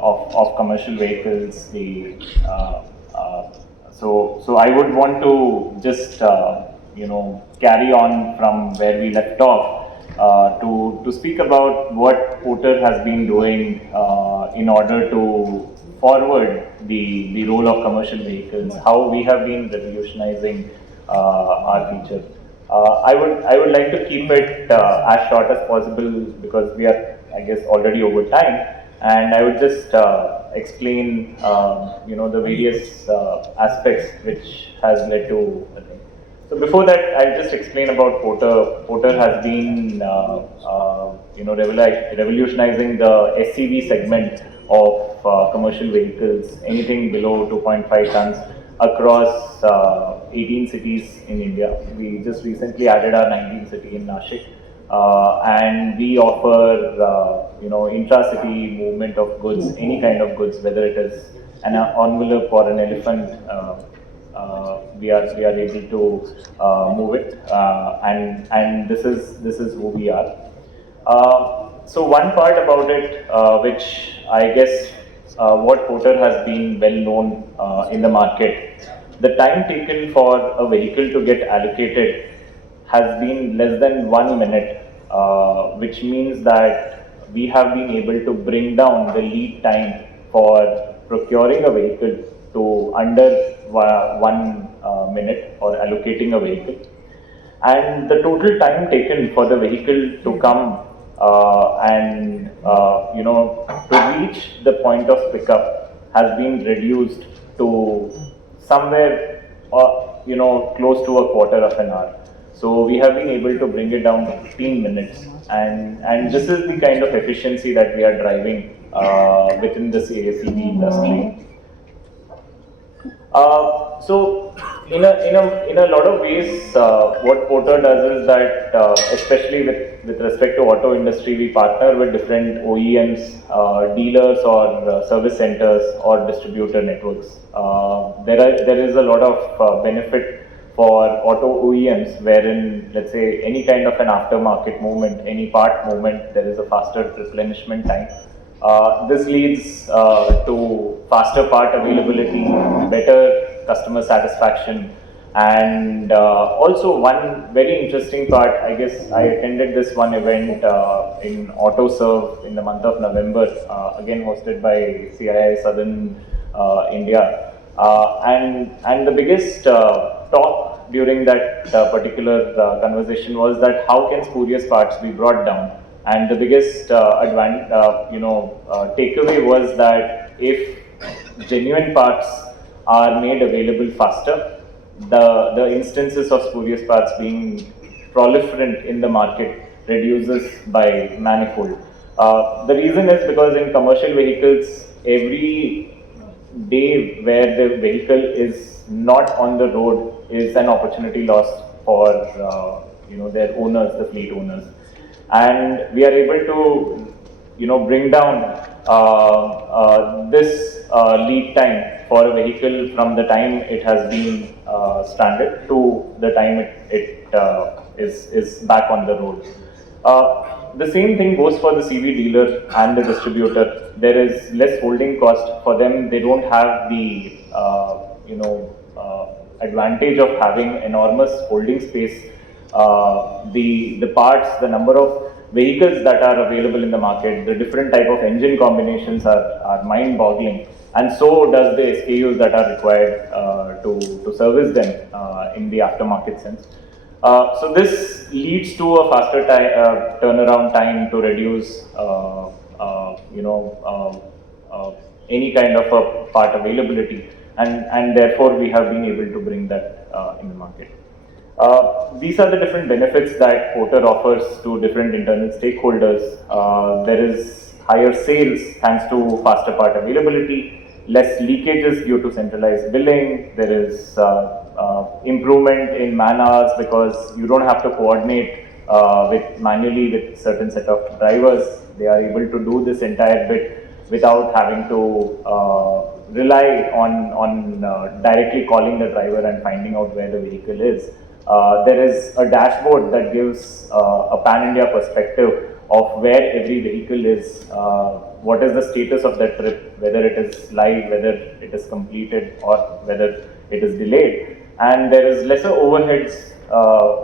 of commercial vehicles. So I would want to just carry on from where we left off to speak about what Porter has been doing in order to forward the role of commercial vehicles, how we have been revolutionizing our feature. I would like to keep it as short as possible because we are, I guess, already over time, and I would just explain the various aspects which has led to the thing. So before that, I'll just explain about Porter. Porter has been revolutionizing the SCV segment of commercial vehicles, anything below 2.5 tons, across 18 cities in India. We just recently added our 19th city in Nashik, and we offer intra-city movement of goods, any kind of goods, whether it is an envelope or an elephant. We are able to move it, and this is who we are. So one part about it, which I guess what Porter has been well known in the market, the time taken for a vehicle to get allocated has been less than 1 minute, which means that we have been able to bring down the lead time for procuring a vehicle to under 1 minute, or allocating a vehicle. And the total time taken for the vehicle to come to reach the point of pickup has been reduced to somewhere close to a quarter of an hour. So we have been able to bring it down to 15 minutes, and this is the kind of efficiency that we are driving within the CV industry. So in a lot of ways, what Porter does is that, especially with respect to auto industry, we partner with different OEMs, dealers, or service centers, or distributor networks. There is a lot of benefit for auto OEMs, wherein, let's say, any kind of an aftermarket movement, any part movement, there is a faster replenishment time. This leads to faster part availability, better customer satisfaction, and also one very interesting part, I guess I attended this one event in AutoServe in the month of November, again hosted by CII Southern India, and the biggest talk during that particular conversation was that how can spurious parts be brought down. And the biggest takeaway was that if genuine parts are made available faster, the instances of spurious parts being proliferant in the market reduces by manifold. The reason is because in commercial vehicles, every day where the vehicle is not on the road is an opportunity lost for their owners, the fleet owners. And we are able to bring down this lead time for a vehicle from the time it has been stranded to the time it is back on the road. The same thing goes for the CV dealer and the distributor. There is less holding cost for them. They don't have the advantage of having enormous holding space. The parts, the number of vehicles that are available in the market, the different type of engine combinations are mind-boggling, and so does the SKUs that are required to service them in the aftermarket sense. So this leads to a faster turnaround time to reduce any kind of a part availability, and therefore we have been able to bring that in the market. These are the different benefits that Porter offers to different internal stakeholders. There is higher sales thanks to faster part availability, less leakages due to centralized billing. There is improvement in man hours because you don't have to coordinate manually with certain set of drivers. They are able to do this entire bit without having to rely on directly calling the driver and finding out where the vehicle is. There is a dashboard that gives a pan-India perspective of where every vehicle is, what is the status of that trip, whether it is live, whether it is completed, or whether it is delayed. And there is lesser overheads,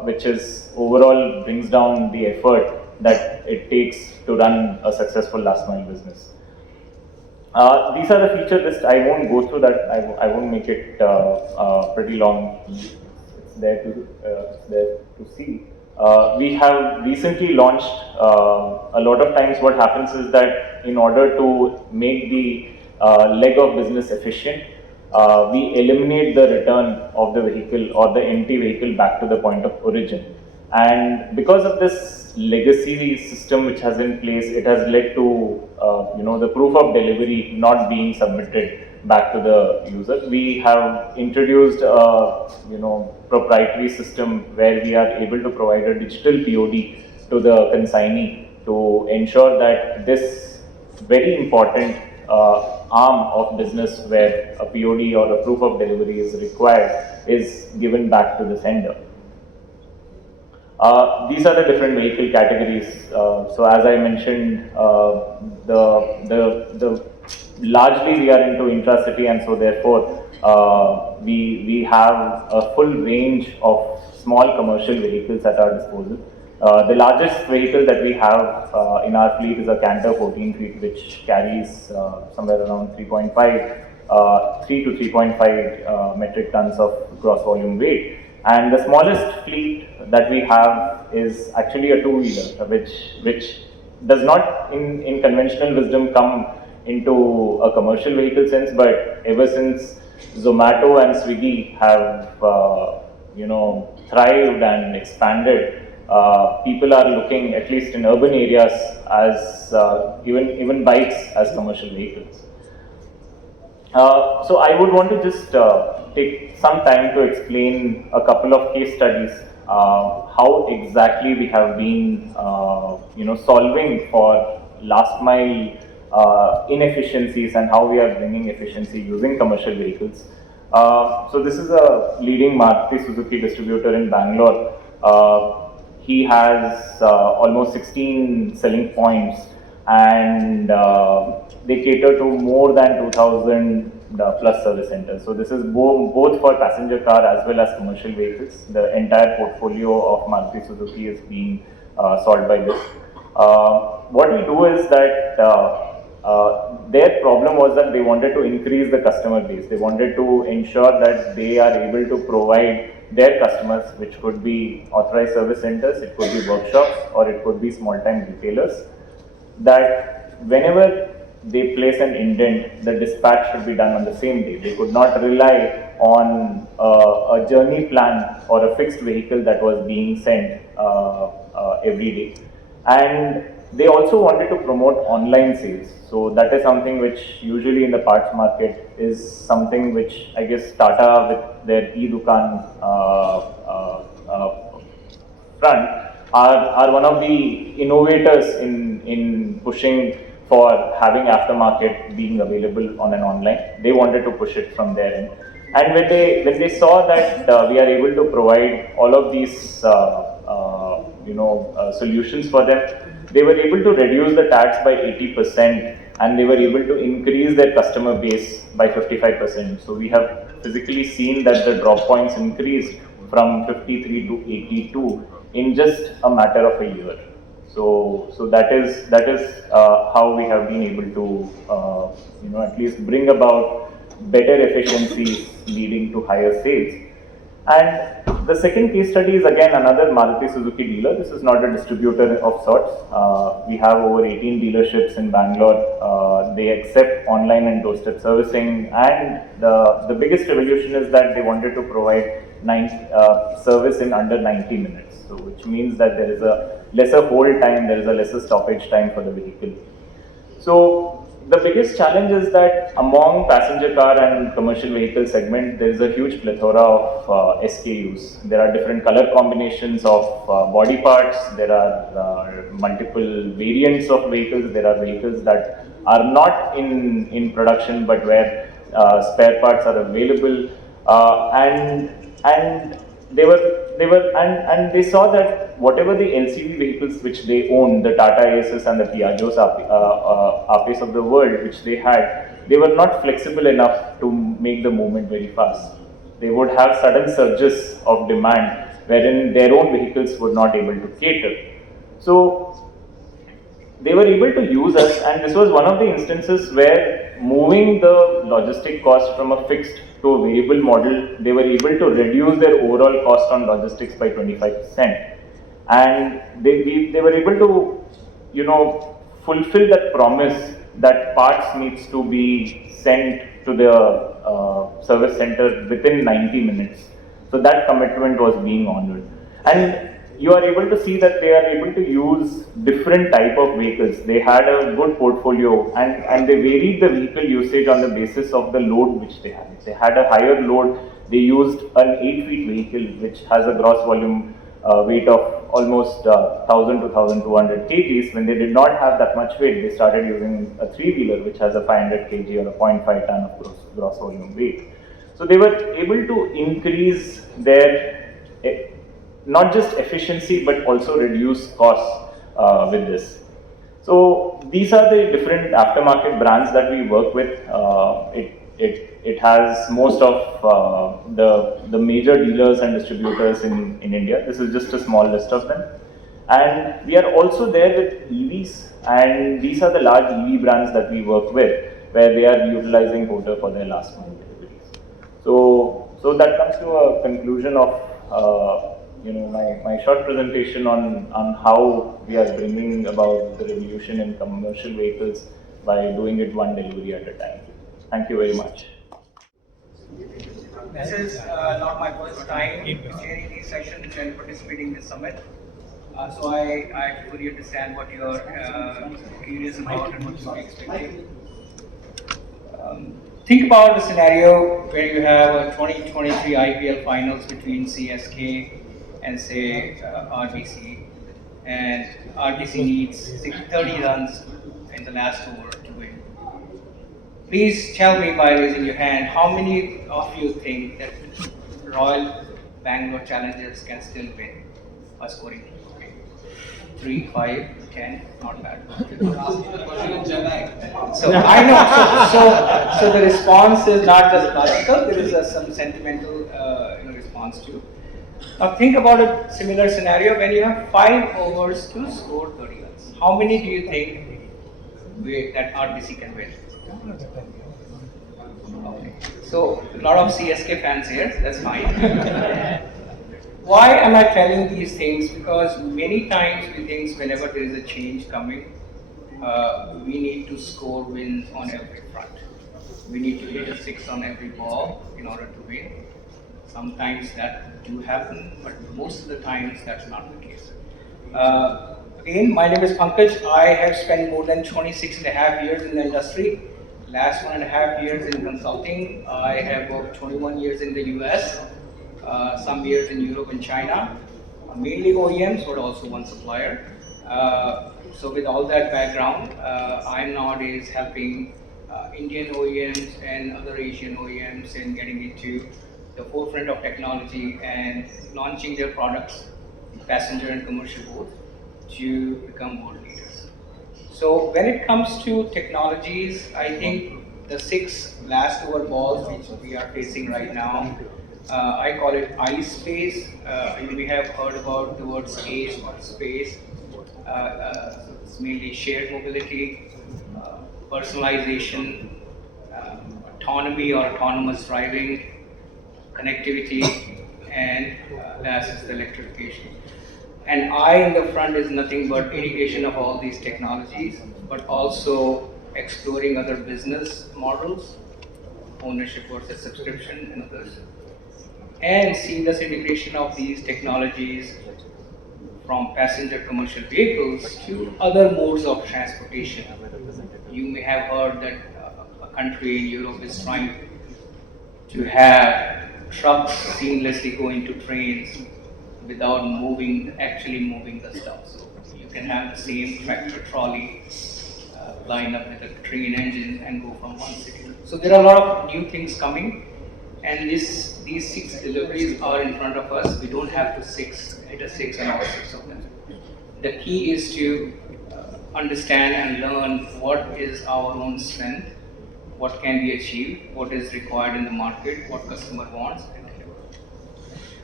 which is overall brings down the effort that it takes to run a successful last mile business. These are the feature list. I won't go through that. I won't make it pretty long. It's there to see. We have recently launched. A lot of times, what happens is that in order to make the leg of business efficient, we eliminate the return of the vehicle or the empty vehicle back to the point of origin. And because of this legacy system which has in place, it has led to the proof of delivery not being submitted back to the user. We have introduced a proprietary system where we are able to provide a digital POD to the consignee to ensure that this very important arm of business where a POD or a proof of delivery is required is given back to the sender. These are the different vehicle categories. So as I mentioned, largely we are into intracity, and so therefore we have a full range of small commercial vehicles at our disposal. The largest vehicle that we have in our fleet is a Canter 14 feet, which carries somewhere around 3 to 3.5 metric tons of gross volume weight. And the smallest fleet that we have is actually a two-wheeler, which does not, in conventional wisdom, come into a commercial vehicle sense. But ever since Zomato and Swiggy have, thrived and expanded, people are looking, at least in urban areas, as even bikes as commercial vehicles. So I would want to just take some time to explain a couple of case studies, how exactly we have been, solving for last mile inefficiencies and how we are bringing efficiency using commercial vehicles. So this is a leading Maruti Suzuki distributor in Bangalore. He has almost 16 selling points, and they cater to more than 2,000 plus service centers. So this is both for passenger car as well as commercial vehicles. The entire portfolio of Maruti Suzuki is being solved by this. What we do is that their problem was that they wanted to increase the customer base. They wanted to ensure that they are able to provide their customers, which could be authorized service centers, it could be workshops, or it could be small-time retailers, that whenever they place an indent, the dispatch should be done on the same day. They could not rely on a journey plan or a fixed vehicle that was being sent every day. And they also wanted to promote online sales. So that is something which usually in the parts market is something which I guess Tata with their e-Dukan front are one of the innovators in pushing for having aftermarket being available on an online. They wanted to push it from their end. And when they saw that we are able to provide all of these solutions for them, they were able to reduce the tax by 80%, and they were able to increase their customer base by 55%. So we have physically seen that the drop points increased from 53 to 82 in just a matter of a year. So that is how we have been able to at least bring about better efficiencies leading to higher sales. And the second case study is again another Maruti Suzuki dealer. This is not a distributor of sorts. We have over 18 dealerships in Bangalore. They accept online and doorstep servicing, and the biggest revolution is that they wanted to provide service in under 90 minutes. So which means that there is a lesser hold time, there is a lesser stoppage time for the vehicle. So the biggest challenge is that among passenger car and commercial vehicle segment, there is a huge plethora of SKUs. There are different color combinations of body parts. There are multiple variants of vehicles. There are vehicles that are not in production, but where spare parts are available. And there were and they saw that whatever the LCV vehicles which they owned, the Tata Aces and the Piaggio's Apes of the world, which they had, they were not flexible enough to make the movement very fast. They would have sudden surges of demand wherein their own vehicles were not able to cater. So they were able to use us, and this was one of the instances where moving the logistic cost from a fixed to a variable model, they were able to reduce their overall cost on logistics by 25%. And they were able to, fulfill that promise that parts needs to be sent to the service center within 90 minutes. So that commitment was being honored. And you are able to see that they are able to use different type of vehicles. They had a good portfolio, and they varied the vehicle usage on the basis of the load which they had. If they had a higher load, they used an 8-feet vehicle which has a gross volume weight of almost 1000 to 1200 kgs. When they did not have that much weight, they started using a 3-wheeler which has a 500 kg or a 0.5 ton of gross volume weight. So they were able to increase their not just efficiency but also reduce costs with this. So these are the different aftermarket brands that we work with. It has most of the major dealers and distributors in India. This is just a small list of them. And we are also there with EVs, and these are the large EV brands that we work with, where they are utilizing Porter for their last mile deliveries. So that comes to a conclusion of my short presentation on how we are bringing about the revolution in commercial vehicles by doing it one delivery at a time. Thank you very much. This is not my first time chairing these sessions and participating in this summit. So I fully understand what you're curious about and what you're expecting. Think about a scenario where you have a 2023 IPL finals between CSK and say RBC, and RBC needs 30 runs in the last over to win. Please tell me by raising your hand, how many of you think that Royal Bangalore Challengers can still win by scoring 3, 5, 10, not bad. So I know. So the response is not just logical. There is some sentimental response too. Now think about a similar scenario when you have 5 overs to score 30 runs. How many do you think that RBC can win? Okay. So a lot of CSK fans here. That's fine. Why am I telling these things? Because many times we think whenever there is a change coming, we need to score wins on every front. We need to hit a 6 on every ball in order to win. Sometimes that do happen, but most of the times that's not the case. Again, my name is Pankaj. I have spent more than 26 and a half years in the industry. Last 1.5 years in consulting. I have worked 21 years in the US. Some years in Europe and China, mainly OEMs, but also one supplier. So with all that background, I'm nowadays helping Indian OEMs and other Asian OEMs in getting into the forefront of technology and launching their products, passenger and commercial both, to become world leaders. So when it comes to technologies, I think the 6 last over balls which we are facing right now, I call it I space. You may have heard about the word space or space. It's mainly shared mobility, personalization, autonomy or autonomous driving, connectivity, and last is the electrification. And I in the front is nothing but integration of all these technologies, but also exploring other business models, ownership versus subscription and others, and seamless integration of these technologies from passenger commercial vehicles to other modes of transportation. You may have heard that a country in Europe is trying to have trucks seamlessly go into trains without actually moving the stuff. So you can have the same tractor trolley line up with a train engine and go from one city. So there are a lot of new things coming. and these 6 deliveries are in front of us. We don't have to hit a 6 on all 6 of them. The key is to understand and learn what is our own strength, what can be achieved, what is required in the market, what customer wants, and deliver.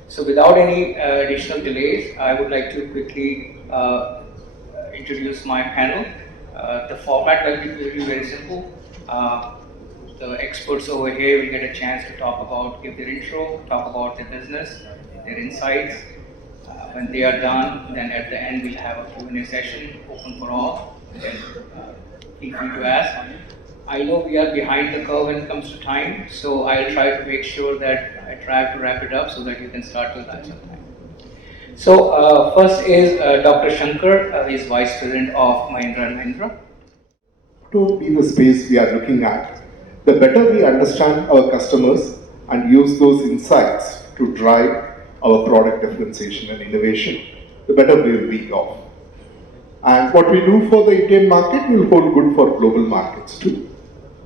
So without any additional delays, I would like to quickly introduce my panel. The format will be very simple. The experts over here will get a chance to give their intro, talk about their business, their insights. When they are done, then at the end we'll have a Q&A session open for all. Then feel free to ask. I know we are behind the curve when it comes to time, so I'll try to make sure that I try to wrap it up so that you can start your lunch on time. So first is Dr. Shankar, he is Vice President of Mahindra Mahindra. To be the space we are looking at, the better we understand our customers and use those insights to drive our product differentiation and innovation, the better we will be off. And what we do for the Indian market will hold good for global markets too.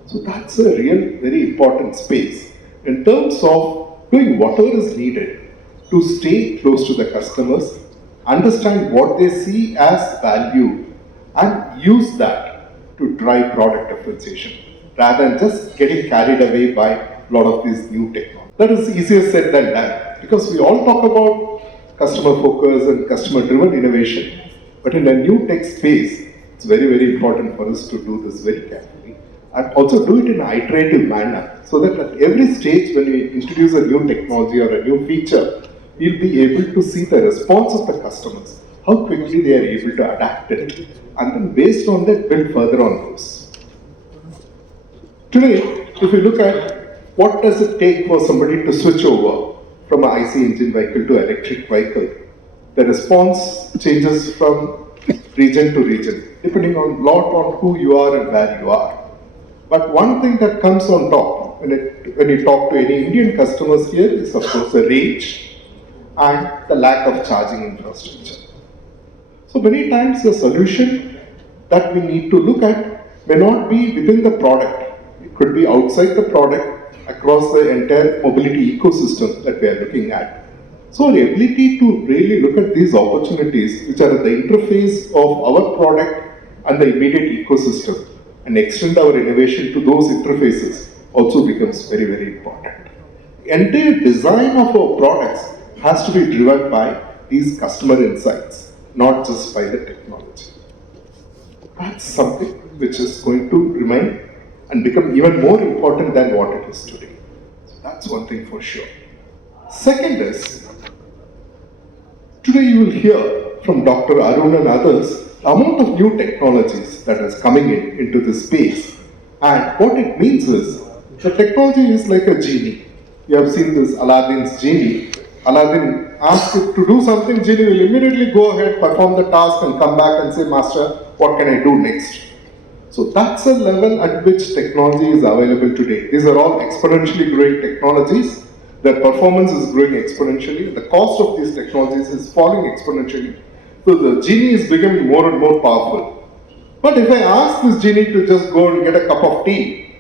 So that's a real, very important space in terms of doing whatever is needed to stay close to the customers, understand what they see as value, and use that to drive product differentiation rather than just getting carried away by a lot of these new technologies. That is easier said than done because we all talk about customer focus and customer driven innovation, but in a new tech space, it's very, very important for us to do this very carefully and also do it in an iterative manner so that at every stage when we introduce a new technology or a new feature, we'll be able to see the response of the customers, how quickly they are able to adapt it, and then based on that build further on those. Today, if we look at what does it take for somebody to switch over from an IC engine vehicle to electric vehicle, the response changes from region to region, depending on lot on who you are and where you are. But one thing that comes on top when you talk to any Indian customers here is of course the range and the lack of charging infrastructure. So many times the solution that we need to look at may not be within the product. It could be outside the product across the entire mobility ecosystem that we are looking at. So the ability to really look at these opportunities which are at the interface of our product and the immediate ecosystem and extend our innovation to those interfaces also becomes very, very important. The entire design of our products has to be driven by these customer insights, not just by the technology. That's something which is going to remain and become even more important than what it is today. So that's one thing for sure. Second is, today you will hear from Dr. Arun and others the amount of new technologies that is coming into this space. And what it means is, the technology is like a genie. You have seen this Aladdin's genie. Aladdin asks it to do something, genie will immediately go ahead, perform the task and come back and say, Master, what can I do next? So that's a level at which technology is available today. These are all exponentially growing technologies. Their performance is growing exponentially. The cost of these technologies is falling exponentially. So the genie is becoming more and more powerful. But if I ask this genie to just go and get a cup of tea,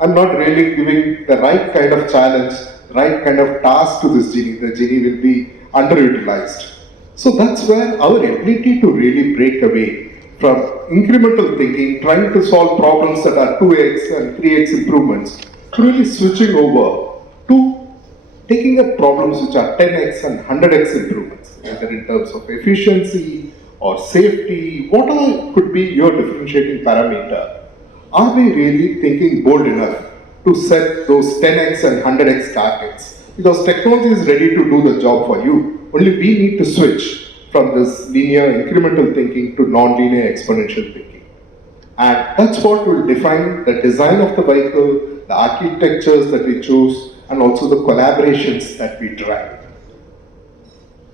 I'm not really giving the right kind of challenge, right kind of task to this genie. The genie will be underutilized. So that's where our ability to really break away from incremental thinking, trying to solve problems that are 2x and 3x improvements, to really switching over to taking up problems which are 10x and 100x improvements, either in terms of efficiency or safety, whatever could be your differentiating parameter. Are we really thinking bold enough to set those 10x and 100x targets? Because technology is ready to do the job for you. Only we need to switch from this linear incremental thinking to non-linear exponential thinking. And that's what will define the design of the vehicle, the architectures that we choose, and also the collaborations that we drive.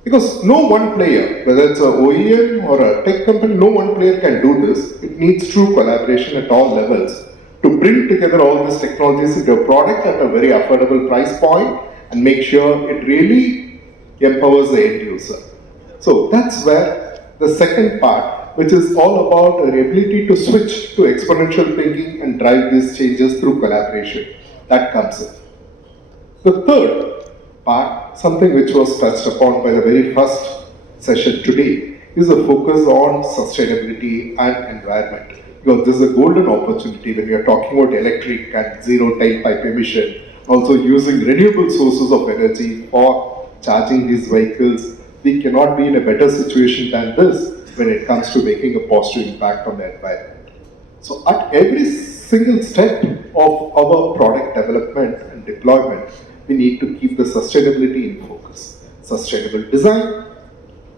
Because no one player, whether it's an OEM or a tech company, no one player can do this. It needs true collaboration at all levels to bring together all these technologies into a product at a very affordable price point and make sure it really empowers the end user. So that's where the second part, which is all about our ability to switch to exponential thinking and drive these changes through collaboration, that comes in. The third part, something which was touched upon by the very first session today, is a focus on sustainability and environment. Because this is a golden opportunity when we are talking about electric and zero tailpipe emission, also using renewable sources of energy for charging these vehicles. We cannot be in a better situation than this when it comes to making a positive impact on the environment. So at every single step of our product development and deployment, we need to keep the sustainability in focus. Sustainable design,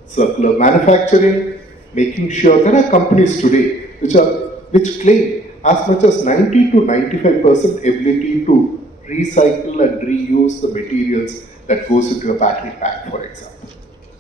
circular manufacturing, making sure there are companies today which claim as much as 90 to 95% ability to recycle and reuse the materials that goes into a battery pack, for example.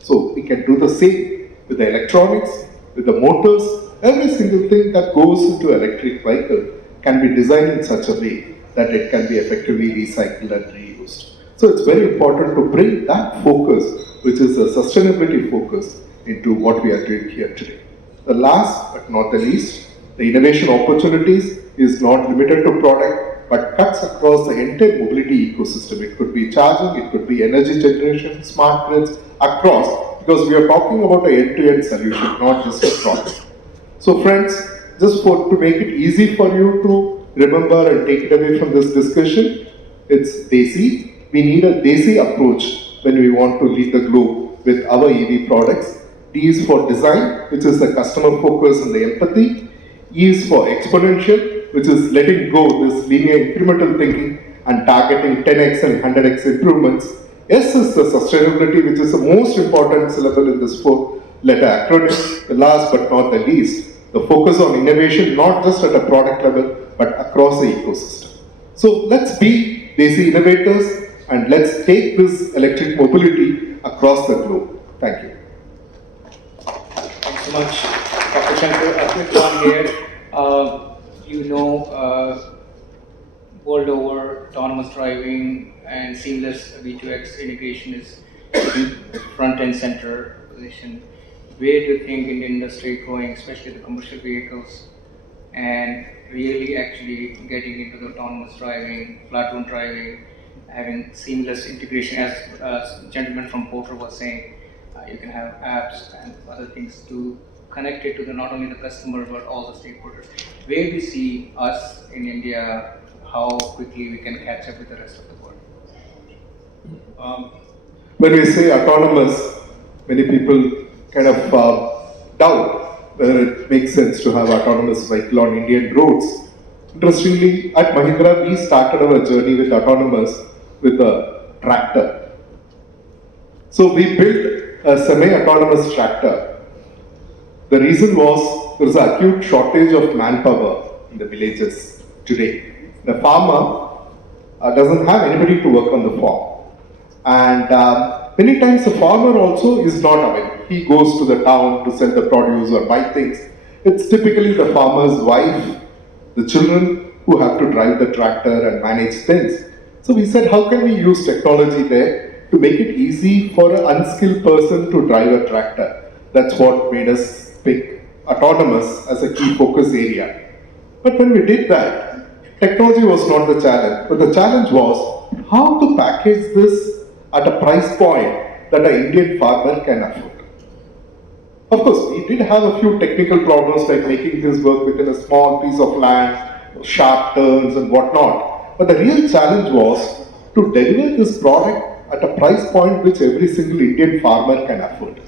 So we can do the same with the electronics, with the motors. Every single thing that goes into electric vehicle can be designed in such a way that it can be effectively recycled and reused. So it's very important to bring that focus, which is a sustainability focus, into what we are doing here today. The last but not the least, the innovation opportunities is not limited to product but cuts across the entire mobility ecosystem. It could be charging, it could be energy generation, smart grids, across, because we are talking about an end-to-end solution, not just a product. So friends, just to make it easy for you to remember and take it away from this discussion, it's DESI. We need a DESI approach when we want to lead the globe with our EV products. D is for design, which is the customer focus and the empathy. E is for exponential, which is letting go this linear incremental thinking and targeting 10x and 100x improvements. S is the sustainability, which is the most important syllable in this four-letter acronym. The last but not the least, the focus on innovation, not just at a product level, but across the ecosystem. So let's be DESI innovators and let's take this electric mobility across the globe. Thank you. Thanks so much, Dr. Shankar. A quick one here. World over, autonomous driving and seamless V2X integration is front and center position. Where do you think in the industry going, especially the commercial vehicles, and really actually getting into the autonomous driving, platform driving, having seamless integration, as gentleman from Porter was saying, you can have apps and other things to connect it to not only the customer but all the stakeholders. Where do you see us in India, how quickly we can catch up with the rest of the world? When we say autonomous, many people kind of doubt whether it makes sense to have autonomous vehicle on Indian roads. Interestingly, at Mahindra, we started our journey with autonomous with a tractor. So we built a semi-autonomous tractor. The reason was there is an acute shortage of manpower in the villages today. The farmer doesn't have anybody to work on the farm. And many times the farmer also is not available. He goes to the town to sell the produce or buy things. It's typically the farmer's wife, the children who have to drive the tractor and manage things. So we said, how can we use technology there to make it easy for an unskilled person to drive a tractor? That's what made us pick autonomous as a key focus area. But when we did that, technology was not the challenge, but the challenge was how to package this at a price point that an Indian farmer can afford. Of course, we did have a few technical problems like making this work within a small piece of land, sharp turns and whatnot. But the real challenge was to deliver this product at a price point which every single Indian farmer can afford.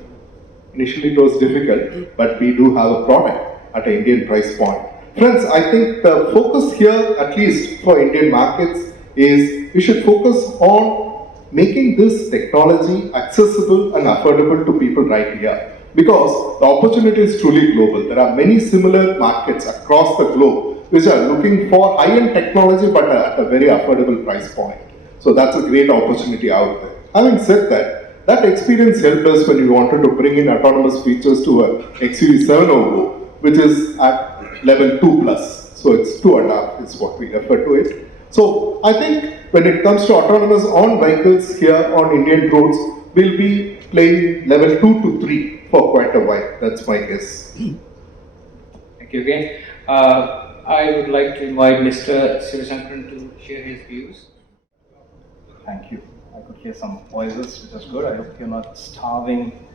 Initially it was difficult, but we do have a product at an Indian price point. Friends, I think the focus here, at least for Indian markets, is we should focus on making this technology accessible and affordable to people right here. Because the opportunity is truly global. There are many similar markets across the globe which are looking for high-end technology but at a very affordable price point. So that's a great opportunity out there. Having said that, that experience helped us when we wanted to bring in autonomous features to a XUV700, which is at level 2 plus. So it's 2.5 is what we refer to it. So I think when it comes to autonomous on vehicles here on Indian roads, we'll be playing level 2 to 3 for quite a while. That's my guess. Thank you again. I would like to invite Mr. Sivasankaran to share his views. Thank you. I could hear some voices, which is good. I hope you're not starving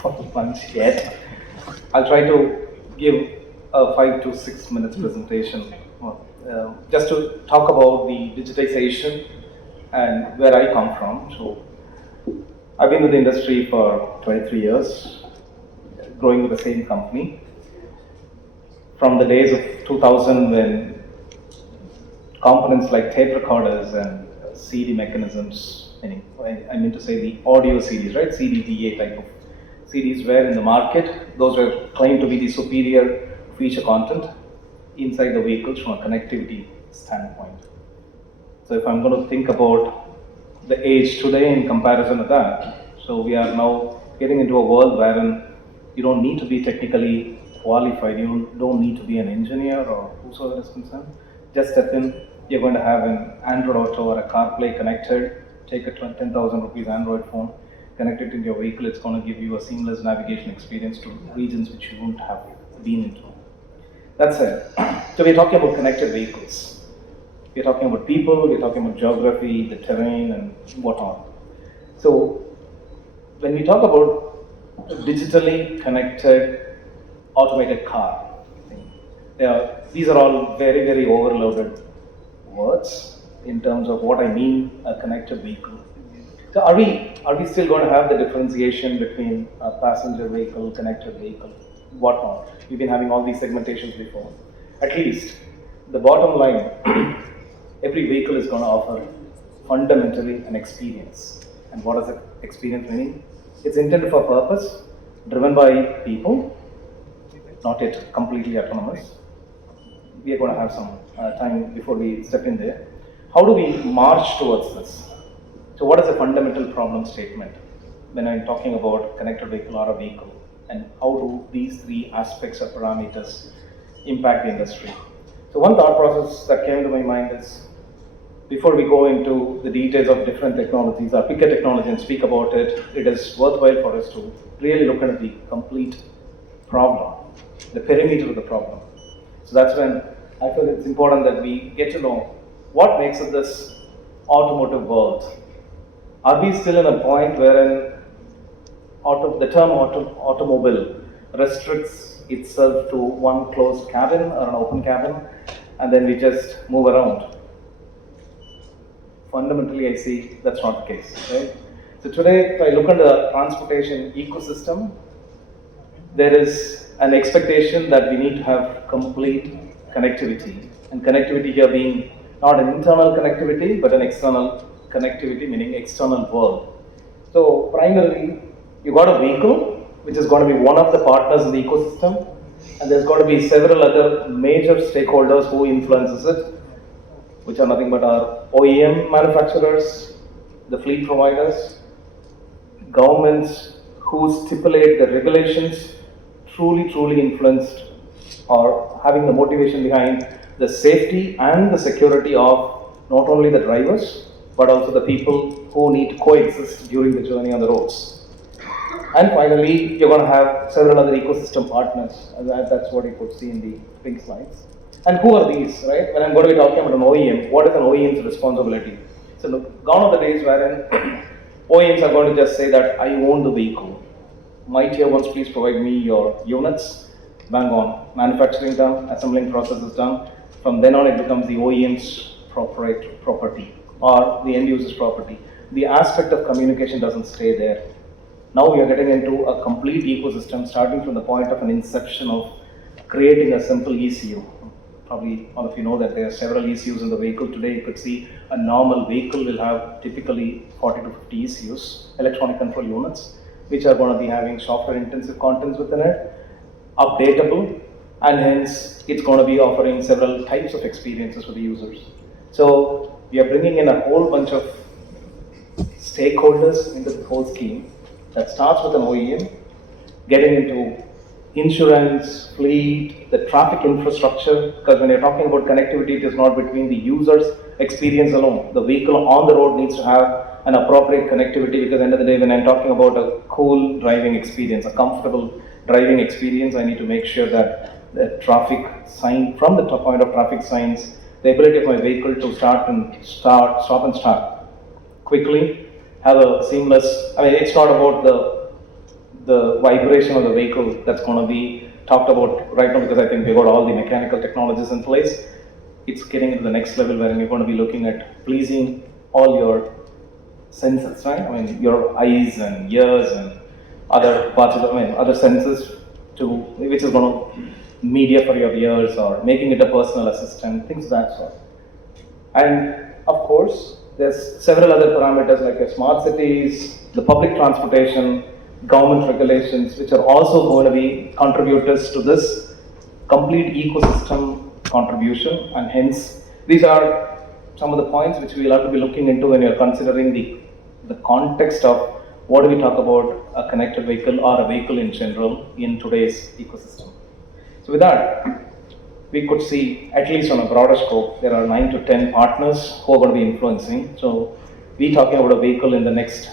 for lunch yet. I'll try to give a 5 to 6 minutes presentation just to talk about the digitization and where I come from. So, I've been with the industry for 23 years, growing with the same company. From the days of 2000 when components like tape recorders and CD mechanisms, I mean to say the audio CDs, right? CD-DA type of CDs were in the market. Those were claimed to be the superior feature content inside the vehicles from a connectivity standpoint. So if I'm going to think about the age today in comparison to that, so we are now getting into a world wherein you don't need to be technically qualified, you don't need to be an engineer or whosoever is concerned. Just step in, you're going to have an Android Auto or a CarPlay connected, take a 10,000 rupees Android phone, connect it into your vehicle, it's going to give you a seamless navigation experience to regions which you wouldn't have been into. That's it. So we're talking about connected vehicles. We're talking about people, we're talking about geography, the terrain and whatnot. So when we talk about a digitally connected automated car, these are all very, very overloaded words in terms of what I mean a connected vehicle. So are we still going to have the differentiation between a passenger vehicle, connected vehicle, whatnot? We've been having all these segmentations before. At least the bottom line, every vehicle is going to offer fundamentally an experience. And what does that experience mean? It's intended for purpose, driven by people, not yet completely autonomous. We are going to have some time before we step in there. How do we march towards this? So what is the fundamental problem statement when I'm talking about connected vehicle or a vehicle? And how do these three aspects or parameters impact the industry? So one thought process that came to my mind is, before we go into the details of different technologies or pick a technology and speak about it, it is worthwhile for us to really look at the complete problem, the perimeter of the problem. So that's when I feel it's important that we get to know what makes up this automotive world. Are we still in a point wherein the term automobile restricts itself to one closed cabin or an open cabin, and then we just move around? Fundamentally, I see that's not the case, right? So today, if I look at the transportation ecosystem, there is an expectation that we need to have complete connectivity, and connectivity here being not an internal connectivity, but an external connectivity, meaning external world. So primarily, you got a vehicle, which is going to be one of the partners in the ecosystem, and there's going to be several other major stakeholders who influences it, which are nothing but our OEM manufacturers, the fleet providers, governments who stipulate the regulations, truly influenced or having the motivation behind the safety and the security of not only the drivers, but also the people who need to coexist during the journey on the roads. And finally, you're going to have several other ecosystem partners. That's what you could see in the pink slides. And who are these, right? When I'm going to be talking about an OEM, what is an OEM's responsibility? So look, gone are the days wherein OEMs are going to just say that I own the vehicle. My tier ones, please provide me your units. Bang on. Manufacturing done, assembling process is done. From then on, it becomes the OEM's property or the end user's property. The aspect of communication doesn't stay there. Now we are getting into a complete ecosystem, starting from the point of an inception of creating a simple ECU. Probably all of you know that there are several ECUs in the vehicle today. You could see a normal vehicle will have typically 40 to 50 ECUs, electronic control units, which are going to be having software intensive contents within it, updatable, and hence it's going to be offering several types of experiences for the users. So we are bringing in a whole bunch of stakeholders into the whole scheme that starts with an OEM, getting into insurance, fleet, the traffic infrastructure, because when you're talking about connectivity, it is not between the user's experience alone. The vehicle on the road needs to have an appropriate connectivity, because at the end of the day, when I'm talking about a cool driving experience, a comfortable driving experience, I need to make sure that the traffic sign, from the top point of traffic signs, the ability of my vehicle to stop and start quickly, have a seamless, I mean, it's not about the vibration of the vehicle that's going to be talked about right now, because I think we've got all the mechanical technologies in place. It's getting into the next level where you're going to be looking at pleasing all your senses, right? I mean, your eyes and ears and other parts of other senses to, which is going to media for your ears or making it a personal assistant, things of that sort. And of course, there's several other parameters like your smart cities, the public transportation, government regulations, which are also going to be contributors to this complete ecosystem contribution. And hence, these are some of the points which we'll have to be looking into when you're considering the context of what do we talk about a connected vehicle or a vehicle in general in today's ecosystem. So with that, we could see, at least on a broader scope, there are 9 to 10 partners who are going to be influencing. So we're talking about a vehicle in the next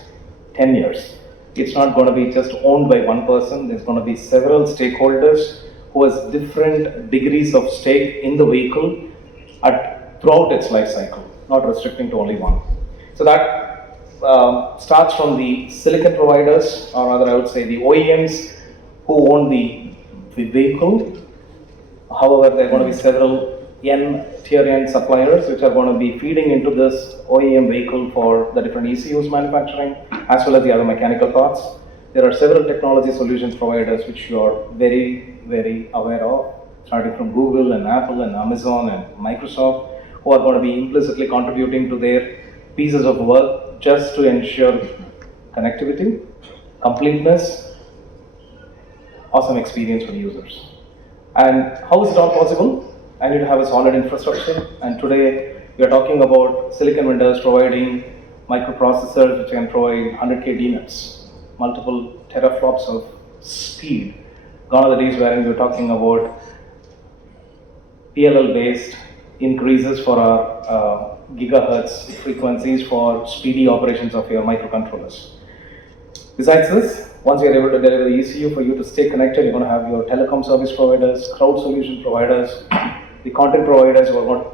10 years. It's not going to be just owned by one person. There's going to be several stakeholders who has different degrees of stake in the vehicle throughout its life cycle, not restricting to only one. So that starts from the silicon providers, or rather I would say the OEMs who own the vehicle. However, there are going to be several tier N suppliers which are going to be feeding into this OEM vehicle for the different ECUs manufacturing, as well as the other mechanical parts. There are several technology solutions providers which you are very, very aware of, starting from Google and Apple and Amazon and Microsoft, who are going to be implicitly contributing to their pieces of work just to ensure connectivity, completeness, awesome experience for the users. And how is it all possible? I need to have a solid infrastructure, and today we are talking about silicon vendors providing microprocessors which can provide 100K DNets, multiple teraflops of speed. Gone are the days wherein we are talking about PLL based increases for our gigahertz frequencies for speedy operations of your microcontrollers. Besides this, once you are able to deliver the ECU, for you to stay connected, you're going to have your telecom service providers, cloud solution providers, the content providers who are going to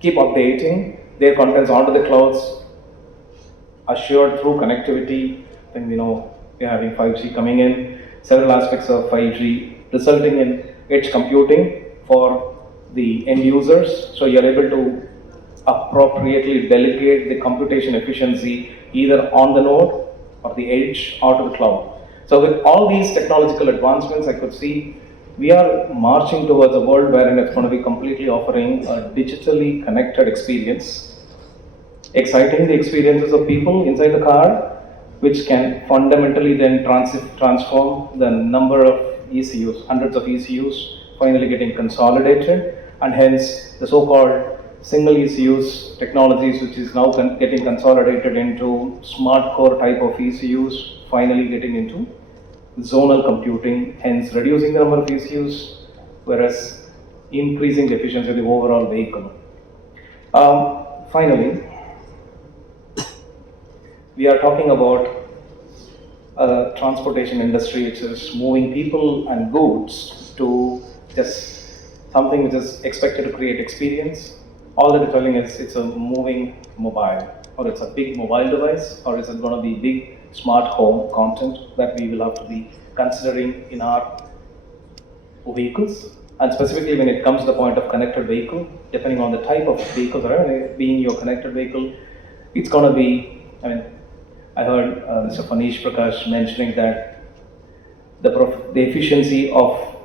keep updating their contents onto the clouds, assured through connectivity. Then we know we're having 5G coming in, several aspects of 5G resulting in edge computing for the end users. So you're able to appropriately delegate the computation efficiency either on the node or the edge or to the cloud. So with all these technological advancements, I could see we are marching towards a world wherein it's going to be completely offering a digitally connected experience, exciting the experiences of people inside the car, which can fundamentally then transform the number of ECUs, hundreds of ECUs, finally getting consolidated, and hence the so-called single ECUs technologies, which is now getting consolidated into smart core type of ECUs, finally getting into zonal computing, hence reducing the number of ECUs, whereas increasing the efficiency of the overall vehicle. Finally, we are talking about a transportation industry which is moving people and goods to just something which is expected to create experience. All that we're telling is it's a moving mobile, or it's a big mobile device, or is it going to be big smart home content that we will have to be considering in our vehicles. And specifically when it comes to the point of connected vehicle, depending on the type of vehicles around, being your connected vehicle, it's going to be, I heard Mr. Phaneesh Prakash mentioning that the efficiency of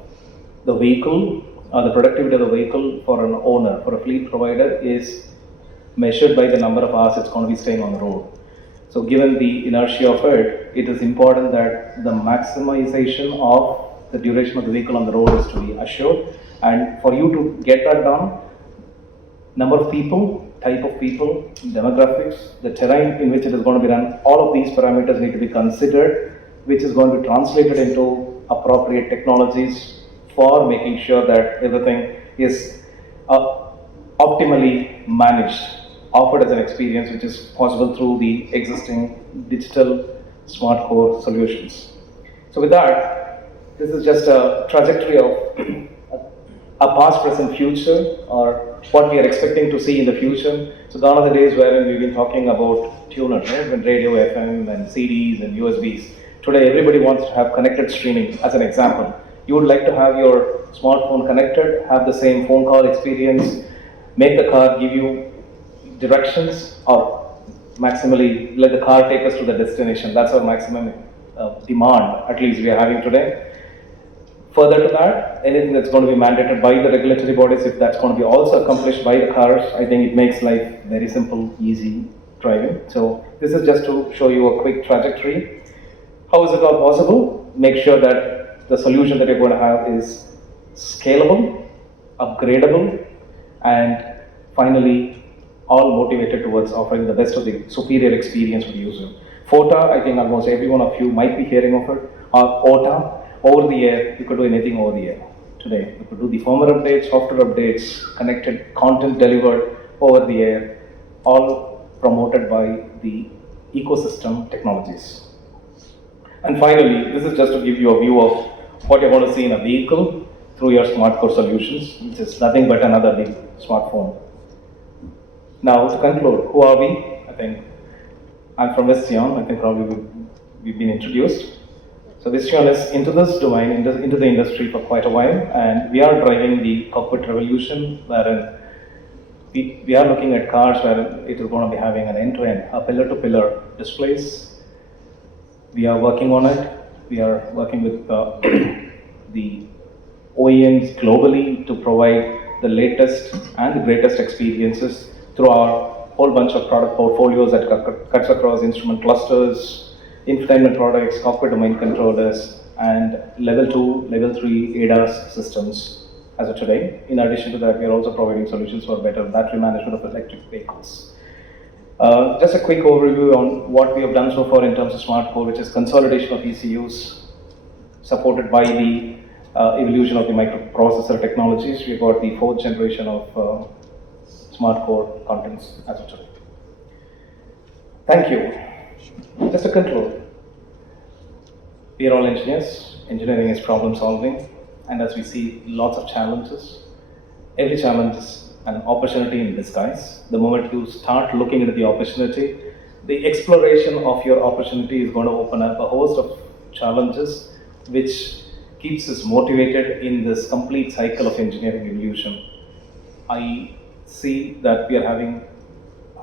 the vehicle or the productivity of the vehicle for an owner, for a fleet provider, is measured by the number of hours it's going to be staying on the road. So given the inertia of it, it is important that the maximization of the duration of the vehicle on the road is to be assured. And for you to get that done, number of people, type of people, demographics, the terrain in which it is going to be run, all of these parameters need to be considered, which is going to be translated into appropriate technologies for making sure that everything is optimally managed, offered as an experience which is possible through the existing digital smart core solutions. So with that, this is just a trajectory of a past, present, future, or what we are expecting to see in the future. So gone are the days wherein we've been talking about tuners, right? And radio, FM, and CDs and USBs. Today, everybody wants to have connected streaming. As an example, you would like to have your smartphone connected, have the same phone call experience, make the car give you directions, or maximally let the car take us to the destination. That's our maximum demand, at least we are having today. Further to that, anything that's going to be mandated by the regulatory bodies, if that's going to be also accomplished by the cars, I think it makes life very simple, easy driving. So this is just to show you a quick trajectory. How is it all possible? Make sure that the solution that you're going to have is scalable, upgradable, and finally all motivated towards offering the best of the superior experience for the user. FOTA, I think almost every one of you might be hearing of it, or OTA. Over the air, you could do anything over the air today. You could do the firmware updates, software updates, connected content delivered over the air, all promoted by the ecosystem technologies. And finally, this is just to give you a view of what you're going to see in a vehicle through your SmartCore solutions, which is nothing but another big smartphone. Now, to conclude, who are we? I think I'm from Visteon. I think probably we've been introduced. So Visteon is into this domain, into the industry for quite a while, and we are driving the cockpit revolution, wherein we are looking at cars where it is going to be having an end-to-end, a pillar-to-pillar displays. We are working on it. We are working with the OEMs globally to provide the latest and the greatest experiences through our whole bunch of product portfolios that cuts across instrument clusters, infotainment products, cockpit domain controllers, and level 2, level 3 ADAS systems as of today. In addition to that, we are also providing solutions for better battery management of electric vehicles. Just a quick overview on what we have done so far in terms of SmartCore, which is consolidation of ECUs, supported by the evolution of the microprocessor technologies. We got the 4th generation of SmartCore contents as of today. Thank you. Just to conclude, we are all engineers. Engineering is problem solving, and as we see lots of challenges, every challenge is an opportunity in disguise. The moment you start looking into the opportunity, the exploration of your opportunity is going to open up a host of challenges which keeps us motivated in this complete cycle of engineering evolution. I see that we are having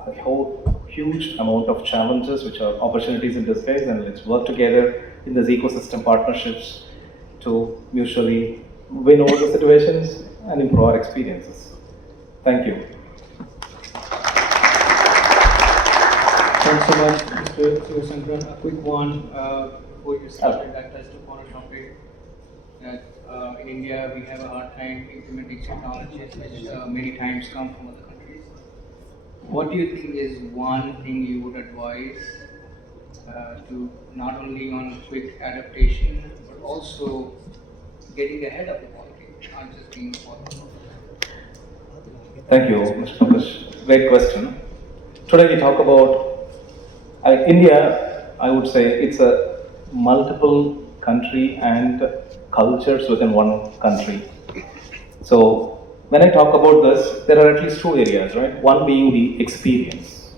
a whole huge amount of challenges which are opportunities in disguise, and let's work together in these ecosystem partnerships to mutually win over the situations and improve our experiences. Thank you. Thanks so much, Mr. Sivasankaran. A quick one before you started, I touched upon a topic that in India we have a hard time implementing technologies which many times come from other countries. What do you think is one thing you would advise to not only on quick adaptation but also getting ahead of the quality, not just being followed? Thank you, Mr. Pankaj. Great question. Today we talk about India. I would say it's a multiple country and cultures within one country. So when I talk about this, there are at least two areas, right? One being the experience,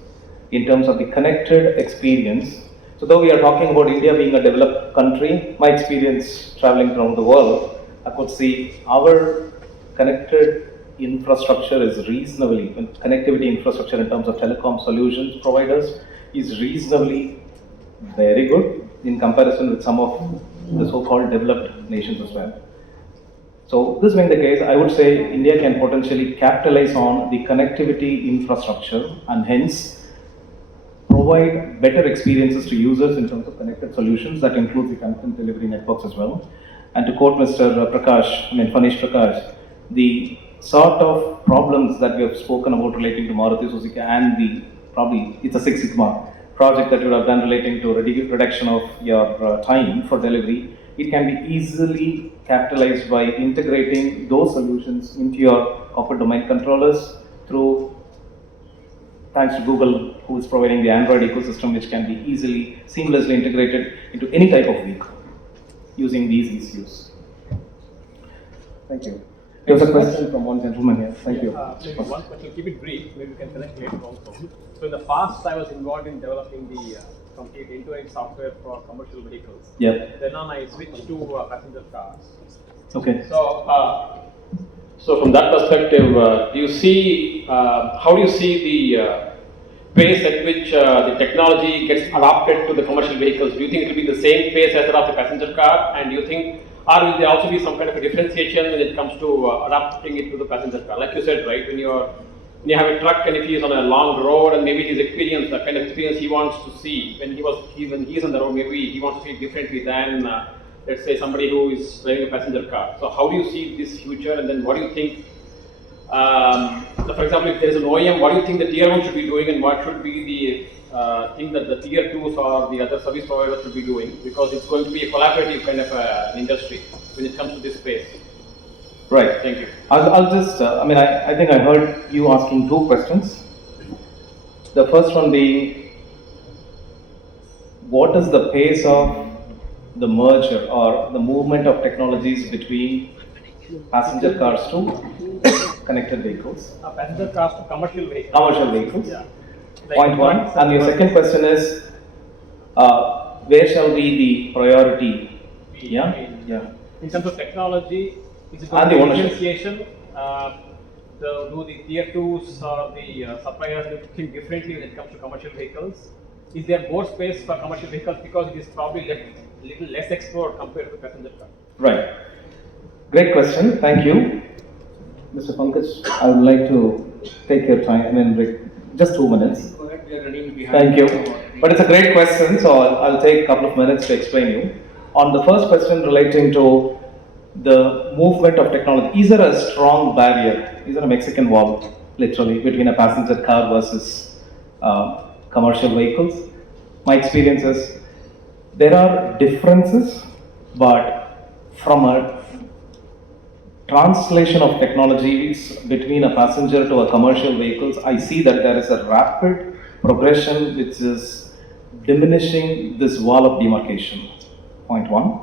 in terms of the connected experience. So though we are talking about India being a developed country, my experience traveling around the world, I could see our connected infrastructure is reasonably, connectivity infrastructure in terms of telecom solutions providers is reasonably very good in comparison with some of the so-called developed nations as well. So this being the case, I would say India can potentially capitalize on the connectivity infrastructure and hence provide better experiences to users in terms of connected solutions that includes the content delivery networks as well. And to quote Mr. Phaneesh Prakash, the sort of problems that we have spoken about relating to Maruti Suzuki and probably it's a Six Sigma project that you would have done relating to reduction of your time for delivery, it can be easily capitalized by integrating those solutions into your cockpit domain controllers through, thanks to Google, who is providing the Android ecosystem, which can be easily, seamlessly integrated into any type of vehicle using these ECUs. Thank you. There was a question from one gentleman here. Thank you. Maybe one question, keep it brief, maybe we can connect later also. So in the past, I was involved in developing the complete end-to-end software for commercial vehicles. Yeah. Then on I switched to passenger cars. Okay. So from that perspective, do you see, how do you see the pace at which the technology gets adapted to the commercial vehicles? Do you think it will be the same pace as that of the passenger car? And do you think, or will there also be some kind of a differentiation when it comes to adapting it to the passenger car? Like you said, right, when you have a truck and if he is on a long road and maybe his experience, the kind of experience he wants to see when he's on the road, maybe he wants to see it differently than let's say somebody who is driving a passenger car. So how do you see this future, and then what do you think? So for example, if there is an OEM, what do you think the tier 1 should be doing, and what should be the thing that the tier 2s or the other service providers should be doing? Because it's going to be a collaborative kind of an industry when it comes to this space. Right. Thank you. I'll just, I think I heard you asking two questions. The first one being, what is the pace of the merger or the movement of technologies between passenger cars to connected vehicles? Passenger cars to commercial vehicles. Commercial vehicles. Yeah. Point one. And your second question is, where shall be the priority? Yeah. In terms of technology, is it And going the to be ownership. differentiation? Do the tier 2s or the suppliers think differently when it comes to commercial vehicles? Is there more space for commercial vehicles because it is probably a little less explored compared to passenger car? Right. Great question. Thank you. Mr. Pankaj, I would like to take your time, just 2 minutes. Go ahead, we are running behind. Thank you. But it's a great question, so I'll take a couple of minutes to explain you. On the first question relating to the movement of technology, is there a strong barrier? Is there a Mexican wall, literally, between a passenger car versus commercial vehicles? My experience is there are differences, but from a translation of technologies between a passenger to a commercial vehicles, I see that there is a rapid progression which is diminishing this wall of demarcation. Point one.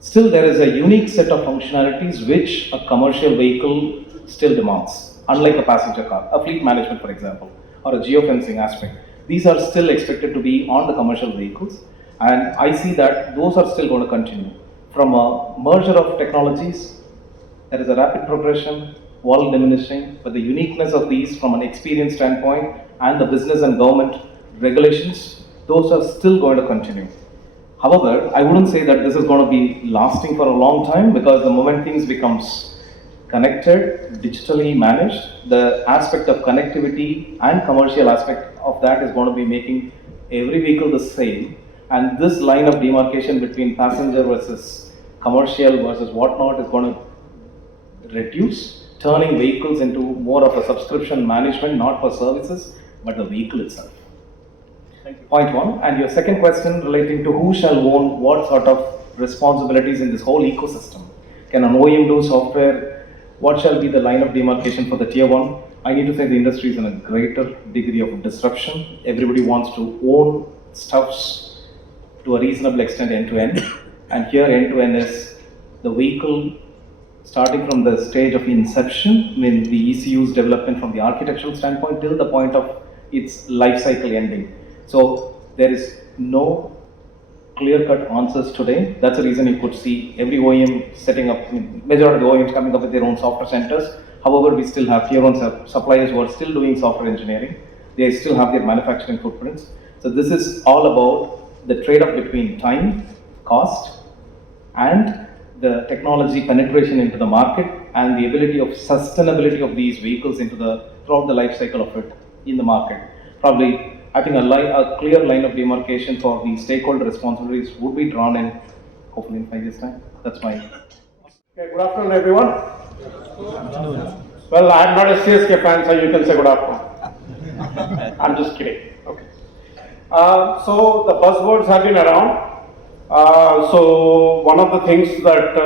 Still, there is a unique set of functionalities which a commercial vehicle still demands, unlike a passenger car, a fleet management, for example, or a geofencing aspect. These are still expected to be on the commercial vehicles, and I see that those are still going to continue. From a merger of technologies, there is a rapid progression, wall diminishing, but the uniqueness of these from an experience standpoint and the business and government regulations, those are still going to continue. However, I wouldn't say that this is going to be lasting for a long time, because the moment things becomes connected, digitally managed, the aspect of connectivity and commercial aspect of that is going to be making every vehicle the same, and this line of demarcation between passenger versus commercial versus whatnot is going to reduce, turning vehicles into more of a subscription management, not for services, but the vehicle itself. Point one. And your second question relating to who shall own what sort of responsibilities in this whole ecosystem. Can an OEM do software? What shall be the line of demarcation for the tier 1? I need to say the industry is in a greater degree of disruption. Everybody wants to own stuffs to a reasonable extent end to end. And here end to end is the vehicle starting from the stage of inception, when the ECU's development from the architectural standpoint till the point of its life cycle ending. So there is no clear-cut answers today. That's the reason you could see every OEM setting up, majority of the OEMs coming up with their own software centers. However, we still have tier 1 suppliers who are still doing software engineering. They still have their manufacturing footprints. So this is all about the trade-off between time, cost, and the technology penetration into the market, and the ability of sustainability of these vehicles throughout the life cycle of it in the market. Probably, I think a clear line of demarcation for the stakeholder responsibilities would be drawn in, hopefully in 5 years' time. That's my... Okay, good afternoon, everyone. Well, I'm not a CSK fan, so you can say good afternoon. I'm just kidding. Okay. So the buzzwords have been around. So one of the things that,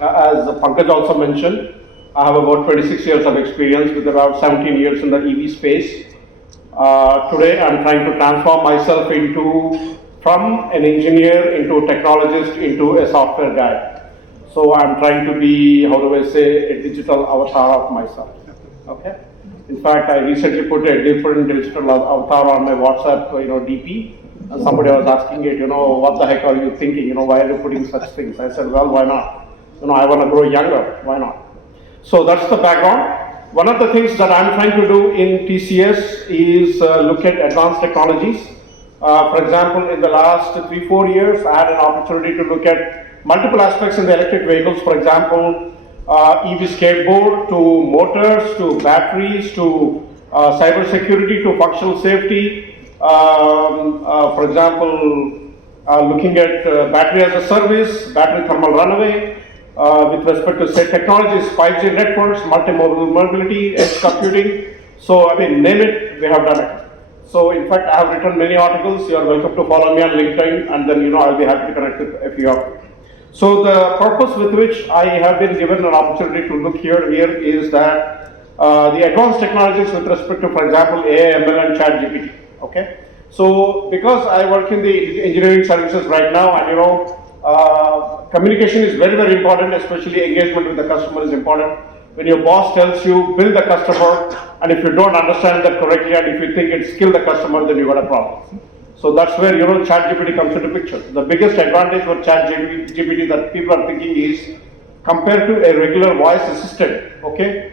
as Pankaj also mentioned, I have about 26 years of experience with about 17 years in the EV space. Today I'm trying to transform myself from an engineer into a technologist into a software guy. So I'm trying to be, how do I say, a digital avatar of myself. Okay. In fact, I recently put a different digital avatar on my WhatsApp, DP. And somebody was asking it, what the heck are you thinking? Why are you putting such things? I said, well, why not? I want to grow younger. Why not? So that's the background. One of the things that I'm trying to do in TCS is look at advanced technologies. For example, in the last 3-4 years, I had an opportunity to look at multiple aspects in the electric vehicles. For example, EV skateboard to motors to batteries to cyber security to functional safety. For example, looking at battery as a service, battery thermal runaway. With respect to say technologies, 5G networks, multimodal mobility, edge computing. So I mean, name it, we have done it. So in fact, I have written many articles. You are welcome to follow me on LinkedIn, and then I'll be happy to connect with a few of you. So the purpose with which I have been given an opportunity to look here is that the advanced technologies with respect to, for example, AI, ML, and ChatGPT. Okay. So because I work in the engineering services right now, and communication is very, very important, especially engagement with the customer is important. When your boss tells you, build the customer, and if you don't understand that correctly, and if you think it's kill the customer, then you got a problem. So that's where, ChatGPT comes into picture. The biggest advantage for ChatGPT that people are thinking is, compared to a regular voice assistant, okay,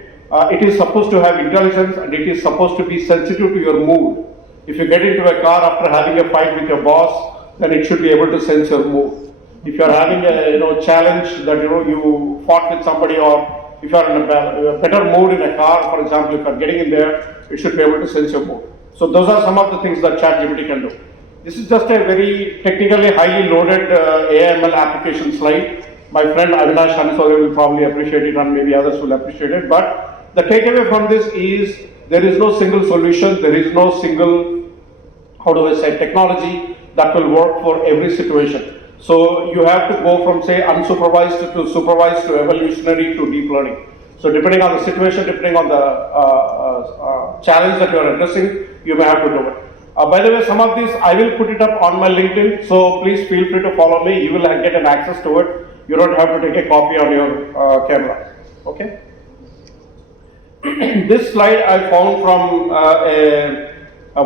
it is supposed to have intelligence and it is supposed to be sensitive to your mood. If you get into a car after having a fight with your boss, then it should be able to sense your mood. If you are having a challenge that you fought with somebody, or if you are in a better mood in a car, for example, if you are getting in there, it should be able to sense your mood. So those are some of the things that ChatGPT can do. This is just a very technically highly loaded AML application slide. My friend Avinash Hansore will probably appreciate it, and maybe others will appreciate it. But the takeaway from this is there is no single solution, there is no single, technology that will work for every situation. So you have to go from, say, unsupervised to supervised to evolutionary to deep learning. So depending on the situation, depending on the challenge that you are addressing, you may have to do it. By the way, some of these I will put it up on my LinkedIn, so please feel free to follow me. You will get an access to it. You don't have to take a copy on your camera. Okay. This slide I found from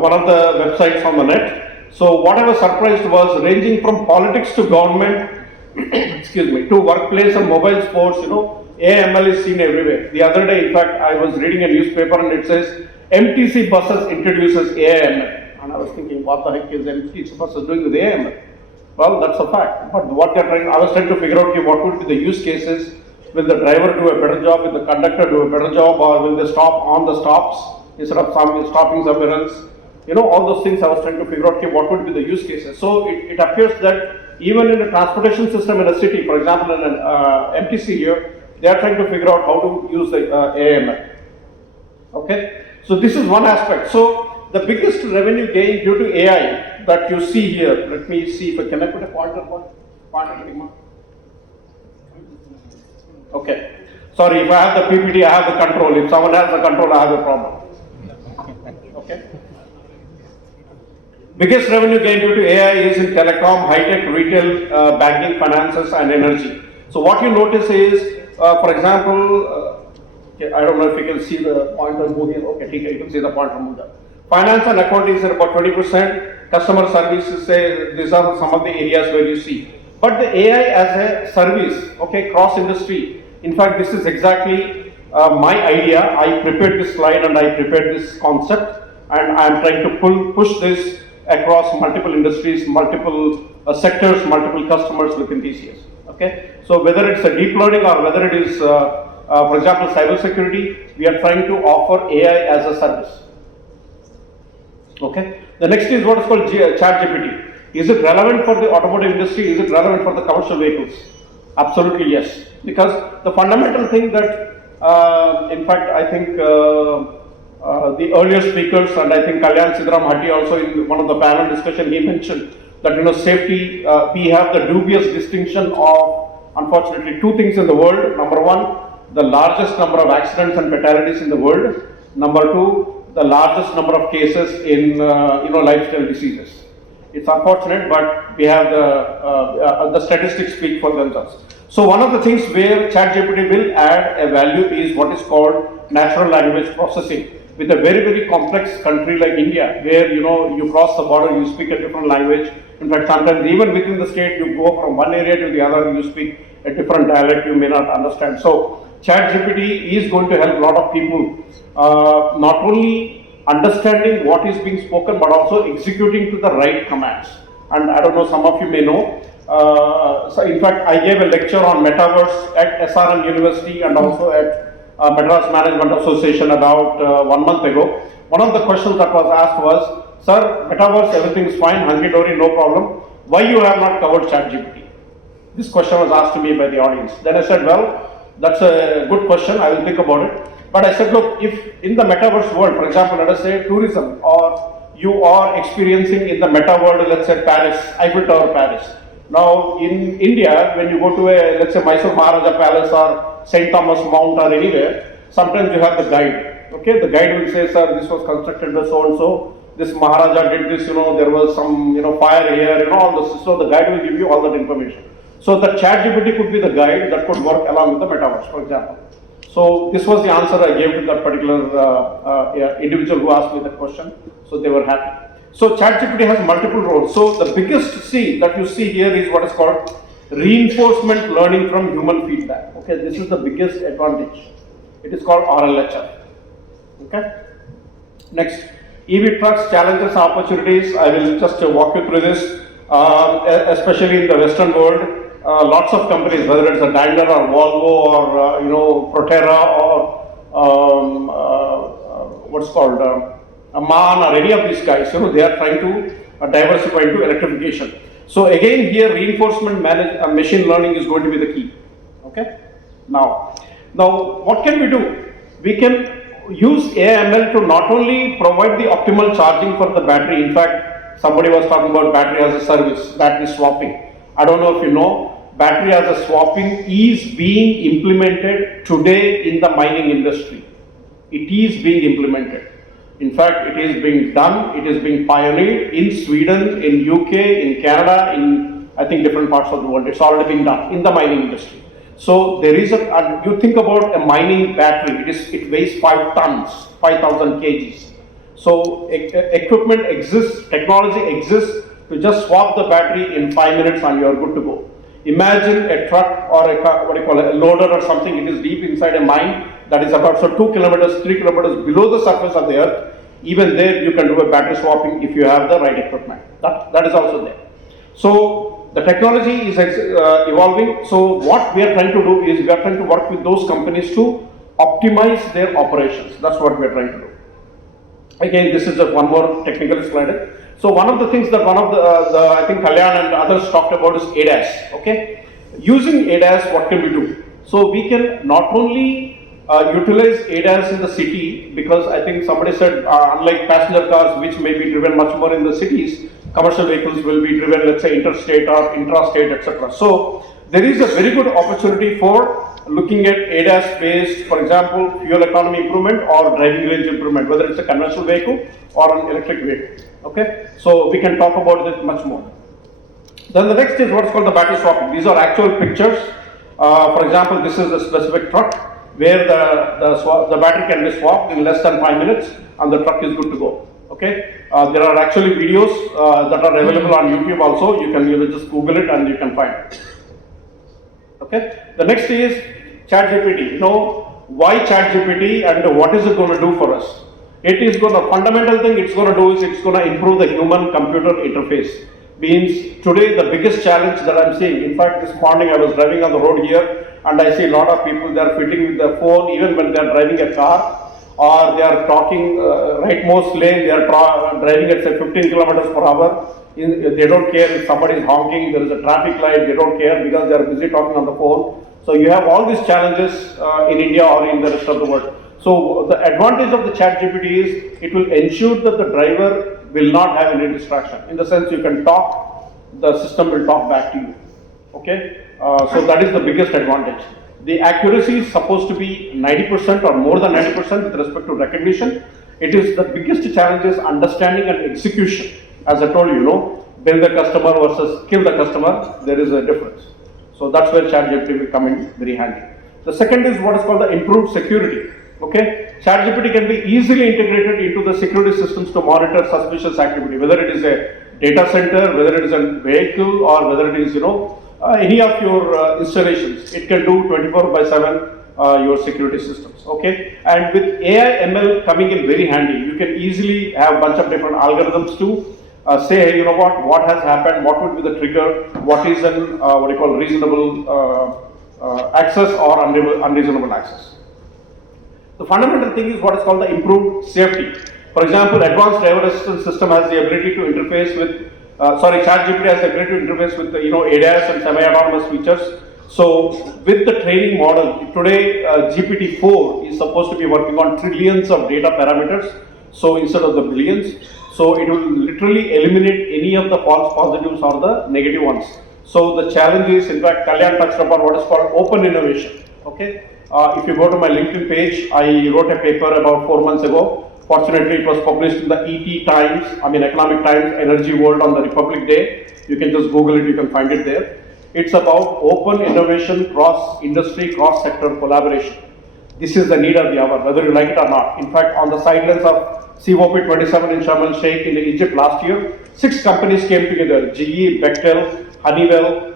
one of the websites on the net. So what I was surprised was ranging from politics to government, excuse me, to workplace and mobile sports. AML is seen everywhere. The other day, in fact, I was reading a newspaper and it says MTC buses introduces AML. And I was thinking, what the heck is MTC buses doing with AML? Well, that's a fact. But what I was trying to figure out what would be the use cases. Will the driver do a better job? Will the conductor do a better job? Or will they stop on the stops instead of stopping somewhere else? All those things I was trying to figure out what would be the use cases. So it appears that even in a transportation system in a city, for example, in an MTC here, they are trying to figure out how to use the AML. Okay, so this is one aspect. So the biggest revenue gain due to AI that you see here, let me see if I can put a pointer. Okay, sorry, if I have the PPT, I have the control. If someone has the control, I have a problem. Okay. Biggest revenue gain due to AI is in telecom, high-tech, retail, banking, finances, and energy. So what you notice is, for example, I don't know if you can see the pointer move here. Okay, you can see the pointer move there. Finance and accounting is about 20%. Customer services, say, these are some of the areas where you see. But the AI as a service, okay, cross-industry. In fact, this is exactly my idea. I prepared this slide and I prepared this concept, and I am trying to push this across multiple industries, multiple sectors, multiple customers within TCS. Okay, so whether it's a deep learning or whether it is, for example, cyber security, we are trying to offer AI as a service. Okay, the next is what is called ChatGPT. Is it relevant for the automotive industry? Is it relevant for the commercial vehicles? Absolutely yes, because the fundamental thing that, in fact, I think the earlier speakers, and I think Kalyan Siddharam Hatti also in one of the panel discussion, he mentioned that safety, we have the dubious distinction of, unfortunately, two things in the world. Number one, the largest number of accidents and fatalities in the world. Number two, the largest number of cases in lifestyle diseases. It's unfortunate, but we have the statistics speak for themselves. So one of the things where ChatGPT will add a value is what is called natural language processing. With a very complex country like India, where you cross the border, you speak a different language. In fact, sometimes even within the state, you go from one area to the other, you speak a different dialect you may not understand. So ChatGPT is going to help a lot of people not only understanding what is being spoken, but also executing to the right commands. And I don't know, some of you may know. So in fact, I gave a lecture on metaverse at SRM University and also at Madras Management Association about 1 month ago. One of the questions that was asked was, sir, metaverse, everything is fine, hunky-dory, no problem. Why you have not covered ChatGPT? This question was asked to me by the audience. Then I said, well, that's a good question, I will think about it. But I said, look, if in the metaverse world, for example, let us say tourism, or you are experiencing in the meta world, let's say Paris, Eiffel Tower Paris. Now in India, when you go to a, let's say Mysore Maharaja Palace or St. Thomas Mount or anywhere, sometimes you have the guide. Okay, the guide will say, sir, this was constructed by so and so, this Maharaja did this, there was some, fire here, all this. So the guide will give you all that information. So the ChatGPT could be the guide that could work along with the metaverse, for example. So this was the answer I gave to that particular individual who asked me that question. So they were happy. So ChatGPT has multiple roles. So the biggest C that you see here is what is called reinforcement learning from human feedback. Okay, this is the biggest advantage. It is called RLHF. Okay. Next, EV trucks, challenges, opportunities. I will just walk you through this, especially in the Western world. Lots of companies, whether it's a Daimler or Volvo or Proterra or what's called a MAN or any of these guys, they are trying to diversify into electrification. So again, here reinforcement machine learning is going to be the key. Okay. Now, what can we do? We can use AML to not only provide the optimal charging for the battery. In fact, somebody was talking about battery as a service, battery swapping. I don't know if you know, battery as a swapping is being implemented today in the mining industry. It is being implemented. In fact, it is being done, it is being pioneered in Sweden, in UK, in Canada, in I think different parts of the world. It's already been done in the mining industry. So there is you think about a mining battery, it weighs 5 tons, 5,000 kgs. So equipment exists, technology exists to just swap the battery in 5 minutes and you are good to go. Imagine a truck or a loader or something, it is deep inside a mine that is about 2 kilometers, 3 kilometers below the surface of the earth. Even there you can do a battery swapping if you have the right equipment. That is also there. So the technology is evolving. So what we are trying to do is we are trying to work with those companies to optimize their operations. That's what we are trying to do. Again, this is one more technical slide. So one of the things that one of the I think Kalyan and others talked about is ADAS. Okay, using ADAS, what can we do? So we can not only utilize ADAS in the city, because I think somebody said unlike passenger cars which may be driven much more in the cities, commercial vehicles will be driven, let's say, interstate or intrastate, etc. So there is a very good opportunity for looking at ADAS based, for example, fuel economy improvement or driving range improvement, whether it's a conventional vehicle or an electric vehicle. Okay, so we can talk about it much more. Then the next is what's called the battery swapping. These are actual pictures. For example, this is a specific truck where the battery can be swapped in less than 5 minutes and the truck is good to go. Okay, there are actually videos that are available on YouTube also. You can just Google it and you can find it. Okay, the next is ChatGPT. Why ChatGPT and what is it going to do for us? It is going to, fundamental thing it's going to do is it's going to improve the human-computer interface. Means today the biggest challenge that I'm seeing, in fact this morning I was driving on the road here and I see a lot of people, they are fitting with their phone even when they are driving a car, or they are talking rightmost lane, they are driving at say 15 kilometers per hour. They don't care if somebody is honking, there is a traffic light, they don't care because they are busy talking on the phone. So you have all these challenges in India or in the rest of the world. So the advantage of the ChatGPT is it will ensure that the driver will not have any distraction. In the sense you can talk, the system will talk back to you. Okay, so that is the biggest advantage. The accuracy is supposed to be 90% or more than 90% with respect to recognition. It is the biggest challenge is understanding and execution. As I told you, build the customer versus kill the customer, there is a difference. So that's where ChatGPT will come in very handy. The second is what is called the improved security. Okay, ChatGPT can be easily integrated into the security systems to monitor suspicious activity, whether it is a data center, whether it is a vehicle, or whether it is any of your installations. It can do 24/7 your security systems. Okay, and with AI ML coming in very handy, you can easily have a bunch of different algorithms to say, hey, you know what has happened, what would be the trigger, what is an what you call reasonable access or unreasonable access. The fundamental thing is what is called the improved safety. For example, advanced driver assistance system has the ability to interface with, ChatGPT has the ability to interface with ADAS and semi-autonomous features. So with the training model, today GPT-4 is supposed to be working on trillions of data parameters, so instead of the billions. So it will literally eliminate any of the false positives or the negative ones. So the challenge is, in fact, Kalyan touched upon what is called open innovation. Okay. If you go to my LinkedIn page, I wrote a paper about 4 months ago. Fortunately, it was published in the Economic Times, Energy World on the Republic Day. You can just Google it, you can find it there. It's about open innovation, cross-industry, cross-sector collaboration. This is the need of the hour, whether you like it or not. In fact, on the sidelines of COP27 in Sharm el Sheikh in Egypt last year, 6 companies came together: GE, Bechtel, Honeywell,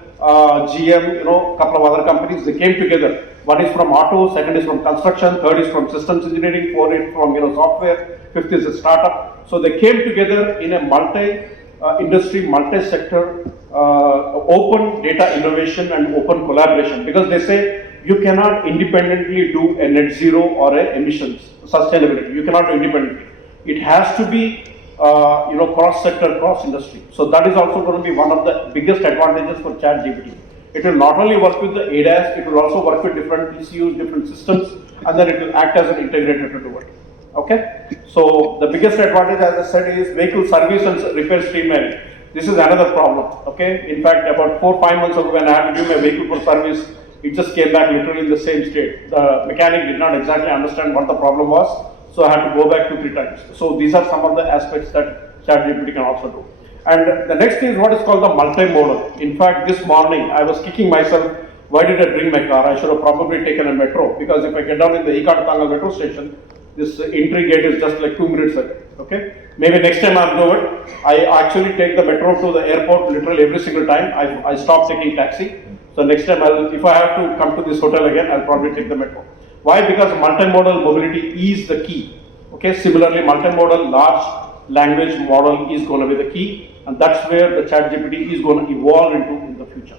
GM, a couple of other companies. They came together. One is from auto, second is from construction, third is from systems engineering, fourth is from software, fifth is a startup. So they came together in a multi-industry, multi-sector, open data innovation and open collaboration, because they say you cannot independently do a net zero or a emissions sustainability. You cannot do independently. It has to be cross-sector, cross-industry. So that is also going to be one of the biggest advantages for ChatGPT. It will not only work with the ADAS, it will also work with different ECUs, different systems, and then it will act as an integrator to do it. Okay? So the biggest advantage, as I said, is vehicle service and repair streamlining. This is another problem. Okay? In fact, about 4-5 months ago, when I had to give my vehicle for service, it just came back literally in the same state. The mechanic did not exactly understand what the problem was, so I had to go back 2-3 times. So these are some of the aspects that ChatGPT can also do. And the next is what is called the multimodal. In fact, this morning I was kicking myself, why did I bring my car? I should have probably taken a metro, because if I get down in the Ikatangal metro station, this entry gate is just like 2 minutes away. Okay? Maybe next time I'll do it. I actually take the metro to the airport literally every single time. I stop taking taxi. So next time, if I have to come to this hotel again, I'll probably take the metro. Why? Because multimodal mobility is the key. Okay? Similarly, multimodal large language model is going to be the key, and that's where the ChatGPT is going to evolve into in the future.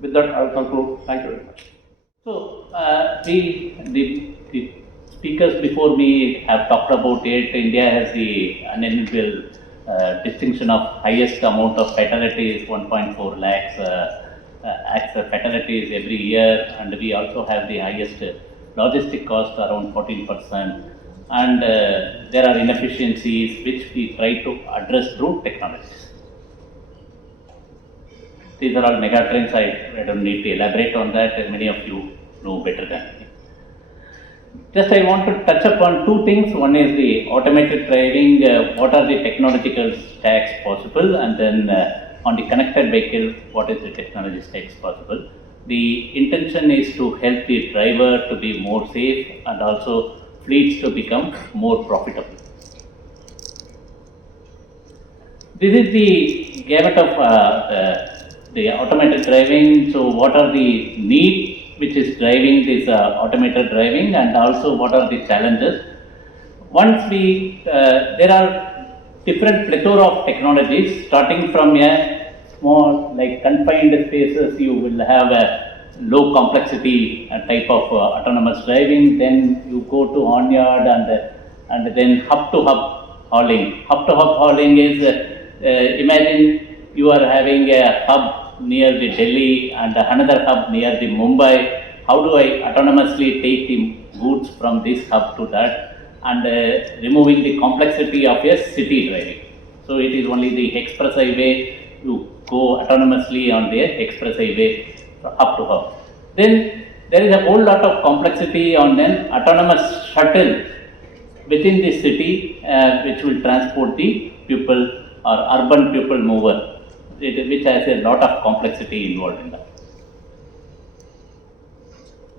With that, I'll conclude. Thank you very much. So, the speakers before me have talked about it. India has the unenviable distinction of highest amount of fatalities, 1.4 lakhs fatalities every year, and we also have the highest logistic cost, around 14%. And there are inefficiencies which we try to address through technologies. These are all mega trends. I don't need to elaborate on that. Many of you know better than me. Just I want to touch upon 2 things. One is the automated driving, what are the technological stacks possible, and then on the connected vehicle, what is the technology stacks possible. The intention is to help the driver to be more safe and also fleets to become more profitable. This is the gamut of the automated driving. So what are the needs which is driving this automated driving, and also what are the challenges? Once there are different plethora of technologies, starting from a small, like confined spaces, you will have a low complexity type of autonomous driving. Then you go to on-yard and then hub-to-hub hauling. Hub-to-hub hauling is, imagine you are having a hub near the Delhi and another hub near the Mumbai. How do I autonomously take the goods from this hub to that, and removing the complexity of a city driving. So it is only the express highway, you go autonomously on the express highway hub to hub. Then there is a whole lot of complexity on an autonomous shuttle within the city, which will transport the people or urban people mover, which has a lot of complexity involved in that.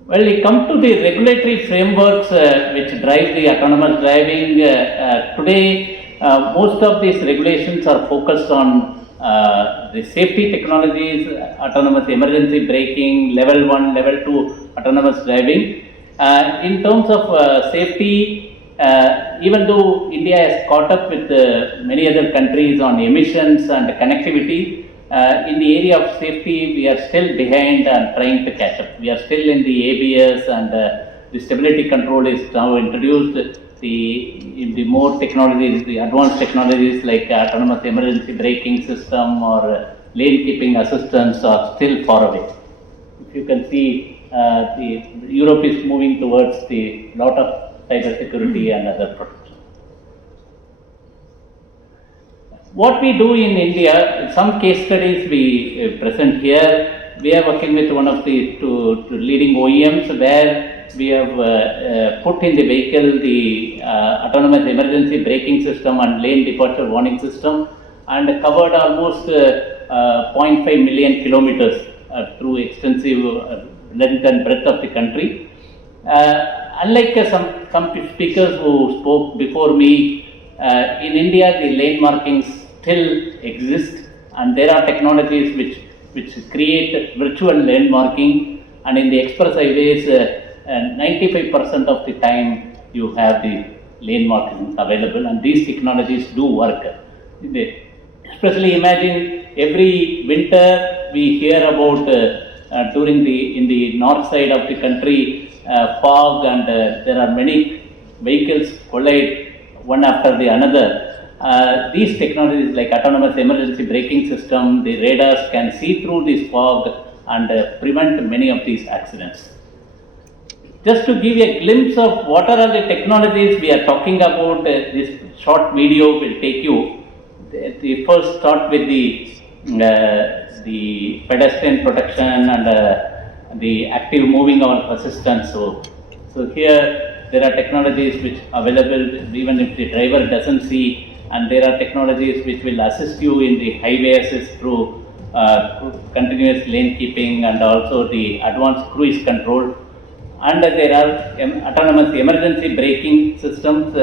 Well, we come to the regulatory frameworks which drive the autonomous driving. Today, most of these regulations are focused on the safety technologies, autonomous emergency braking, level 1, level 2 autonomous driving. In terms of safety, even though India has caught up with many other countries on emissions and connectivity, in the area of safety, we are still behind and trying to catch up. We are still in the ABS and the stability control is now introduced. The more technologies, the advanced technologies like autonomous emergency braking system or lane keeping assistance are still far away. If you can see, Europe is moving towards the lot of cyber security and other protection. What we do in India, some case studies we present here. We are working with one of the two leading OEMs where we have put in the vehicle the autonomous emergency braking system and lane departure warning system and covered almost 0.5 million kilometers through extensive length and breadth of the country. Unlike some speakers who spoke before me, in India the lane markings still exist and there are technologies which create virtual lane marking, and in the express highways 95% of the time you have the lane markings available, and these technologies do work. Especially imagine every winter we hear about in the north side of the country fog, and there are many vehicles collide one after the another. These technologies like autonomous emergency braking system, the radars can see through this fog and prevent many of these accidents. Just to give you a glimpse of what are all the technologies we are talking about, this short video will take you. The first start with the pedestrian protection and the active moving on assistance. So here there are technologies which are available even if the driver doesn't see, and there are technologies which will assist you in the highway assist through continuous lane keeping and also the advanced cruise control. And there are autonomous emergency braking systems.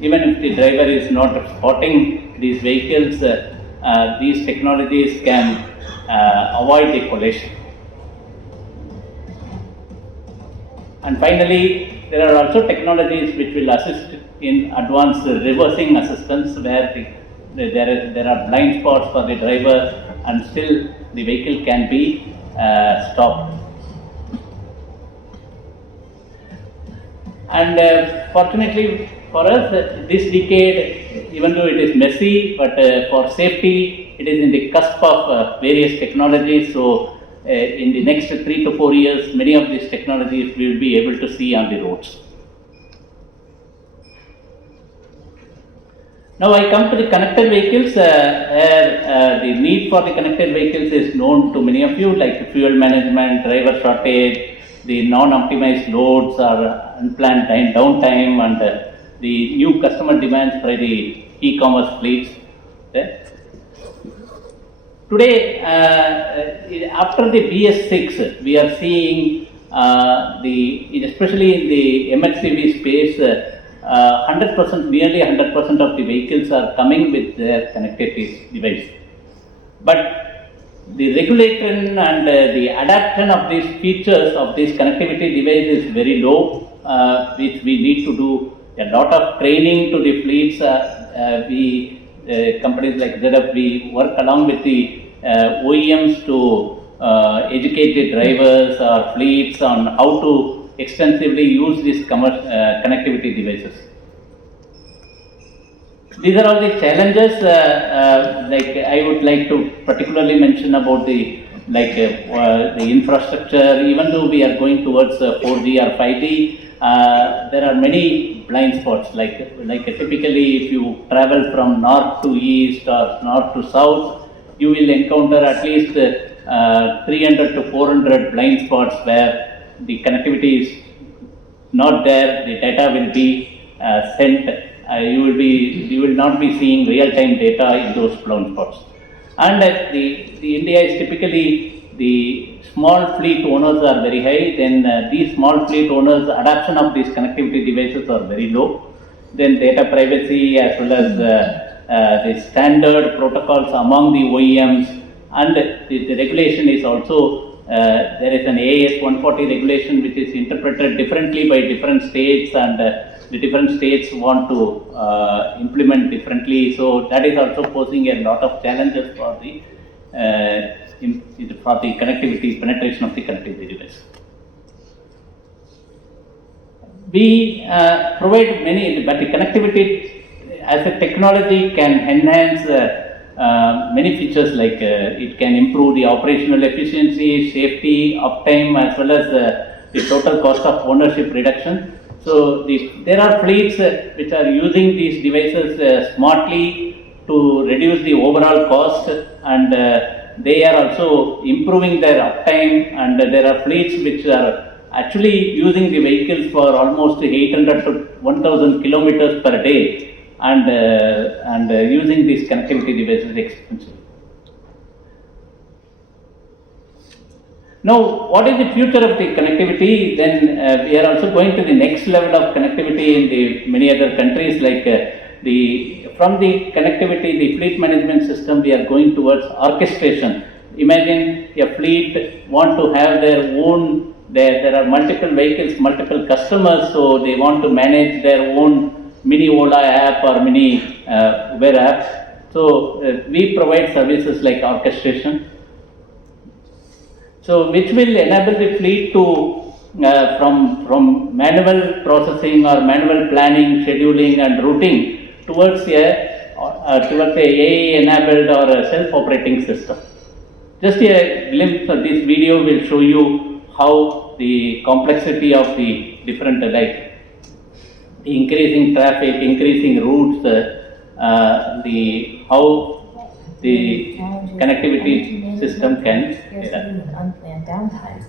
Even if the driver is not spotting these vehicles, these technologies can avoid the collision. And finally, there are also technologies which will assist in advanced reversing assistance, where there are blind spots for the driver and still the vehicle can be stopped. And fortunately for us, this decade, even though it is messy, but for safety, it is in the cusp of various technologies. So in the next 3 to 4 years, many of these technologies we will be able to see on the roads. Now I come to the connected vehicles, where the need for the connected vehicles is known to many of you, like fuel management, driver shortage, the non-optimized loads or unplanned downtime, and the new customer demands by the e-commerce fleets. Today, after the BS6, we are seeing especially in the MHCV space, 100%, nearly 100% of the vehicles are coming with their connectivity device. But the regulation and the adoption of these features of this connectivity device is very low, which we need to do a lot of training to the fleets. Companies like ZF, we work along with the OEMs to educate the drivers or fleets on how to extensively use these connectivity devices. These are all the challenges. Like I would like to particularly mention about the infrastructure. Even though we are going towards 4G or 5G, there are many blind spots. Like typically, if you travel from north to east or north to south, you will encounter at least 300 to 400 blind spots where the connectivity is not there. The data will be sent. You will not be seeing real-time data in those blind spots. And the India is typically the small fleet owners are very high, then these small fleet owners' adoption of these connectivity devices are very low. Then data privacy as well as the standard protocols among the OEMs, and the regulation is also, there is an AS 140 regulation which is interpreted differently by different states, and the different states want to implement differently. So that is also posing a lot of challenges for the connectivity, penetration of the connectivity device. We provide many, but the connectivity as a technology can enhance many features, like it can improve the operational efficiency, safety, uptime, as well as the total cost of ownership reduction. So there are fleets which are using these devices smartly to reduce the overall cost, and they are also improving their uptime, and there are fleets which are actually using the vehicles for almost 800 to 1000 kilometers per day, and using these connectivity devices extensively. Now, what is the future of the connectivity? Then we are also going to the next level of connectivity in the many other countries, like from the connectivity, the fleet management system, we are going towards orchestration. Imagine a fleet want to have their own, there are multiple vehicles, multiple customers, so they want to manage their own mini Ola app or mini Uber app. So we provide services like orchestration. So which will enable the fleet to from manual processing or manual planning, scheduling and routing towards a AI enabled or a self-operating system. Just a glimpse of this video will show you how the complexity of the different, like the increasing traffic, increasing routes, how the connectivity system can unplanned downtime.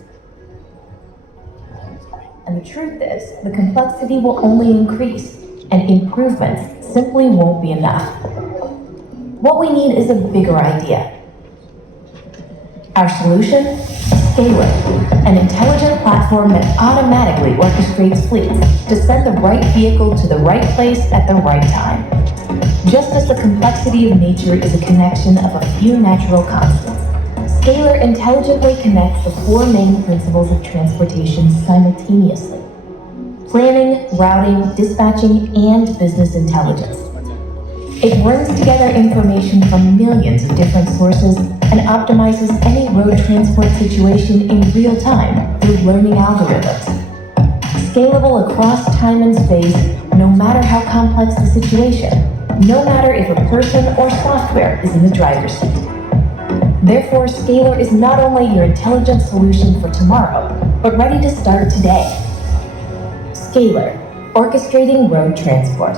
And the truth is, the complexity will only increase, and improvements simply won't be enough. What we need is a bigger idea. Our solution? Scalar, an intelligent platform that automatically orchestrates fleets to send the right vehicle to the right place at the right time. Just as the complexity of nature is a connection of a few natural constants, Scalar intelligently connects the four main principles of transportation simultaneously: planning, routing, dispatching, and business intelligence. It brings together information from millions of different sources and optimizes any road transport situation in real time through learning algorithms. Scalable across time and space, no matter how complex the situation, no matter if a person or software is in the driver's seat. Therefore, Scalar is not only your intelligent solution for tomorrow, but ready to start today. Scalar, orchestrating road transport.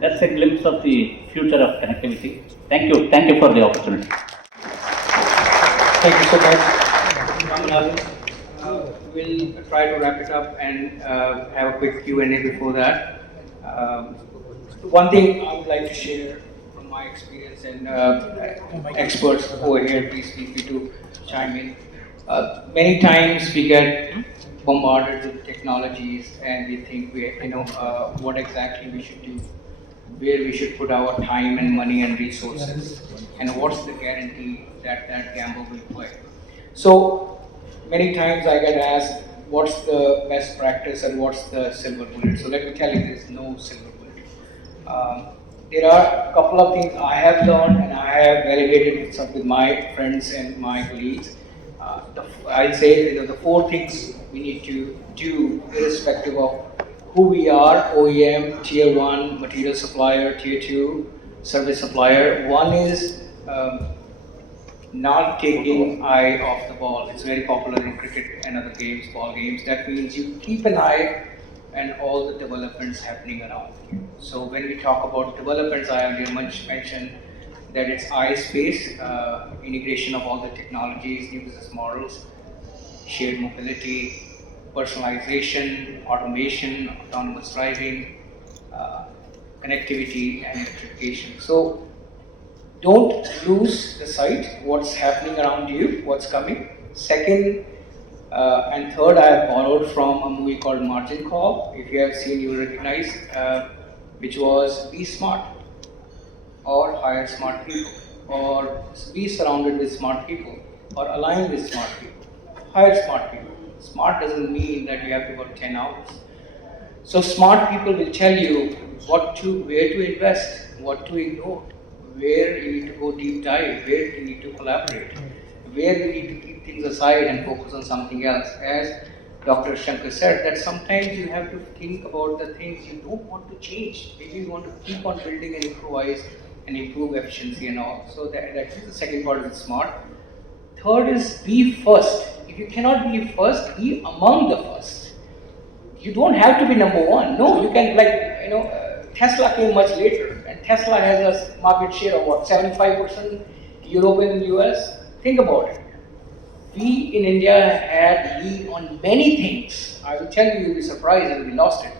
That's a glimpse of the future of connectivity. Thank you for the opportunity. Thank you so much, Ramanathan. We'll try to wrap it up and have a quick Q&A before that. One thing I would like to share from my experience, and experts over here, please feel free to chime in. Many times we get bombarded with technologies, and we think what exactly we should do, where we should put our time and money and resources, and what's the guarantee that that gamble will play. So many times I get asked, what's the best practice and what's the silver bullet? So let me tell you, there's no silver bullet. There are a couple of things I have learned, and I have validated with my friends and my colleagues. I'll say the four things we need to do, irrespective of who we are: OEM, Tier 1, material supplier; Tier 2, service supplier. One is not taking eye off the ball. It's very popular in cricket and other games, ball games. That means you keep an eye on all the developments happening around you. So when we talk about developments, I already mentioned that it's I-space, integration of all the technologies, new business models, shared mobility, personalization, automation, autonomous driving, connectivity, and electrification. So don't lose the sight what's happening around you, what's coming. Second and third, I have borrowed from a movie called Margin Call. If you have seen, you will recognize, which was be smart or hire smart people, or be surrounded with smart people, or align with smart people, hire smart people. Smart doesn't mean that you have to work 10 hours. So smart people will tell you where to invest, what to ignore, where you need to go deep dive, where you need to collaborate, where you need to keep things aside and focus on something else. As Dr. Shankar said, that sometimes you have to think about the things you don't want to change. Maybe you want to keep on building and improvise and improve efficiency and all. So that is the second part of smart. Third is be first. If you cannot be first, be among the first. You don't have to be number one. No, you can, Tesla came much later, and Tesla has a market share of what, 75% Europe and US? Think about it. We in India had lead on many things. I will tell you, you'll be surprised that we lost it.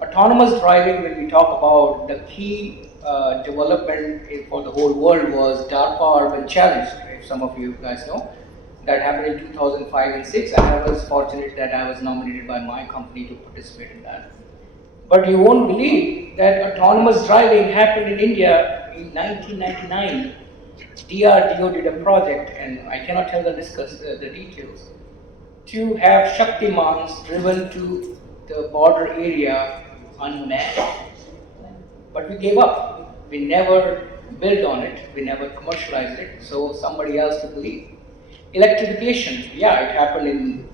Autonomous driving, when we talk about the key development for the whole world, was DARPA Urban Challenge, if some of you guys know. That happened in 2005 and 6, and I was fortunate that I was nominated by my company to participate in that. But you won't believe that autonomous driving happened in India in 1999. DRDO did a project, and I cannot discuss the details, to have Shaktimans driven to the border area unmanned. But we gave up. We never built on it. We never commercialized it. So somebody else to believe. Electrification, it happened in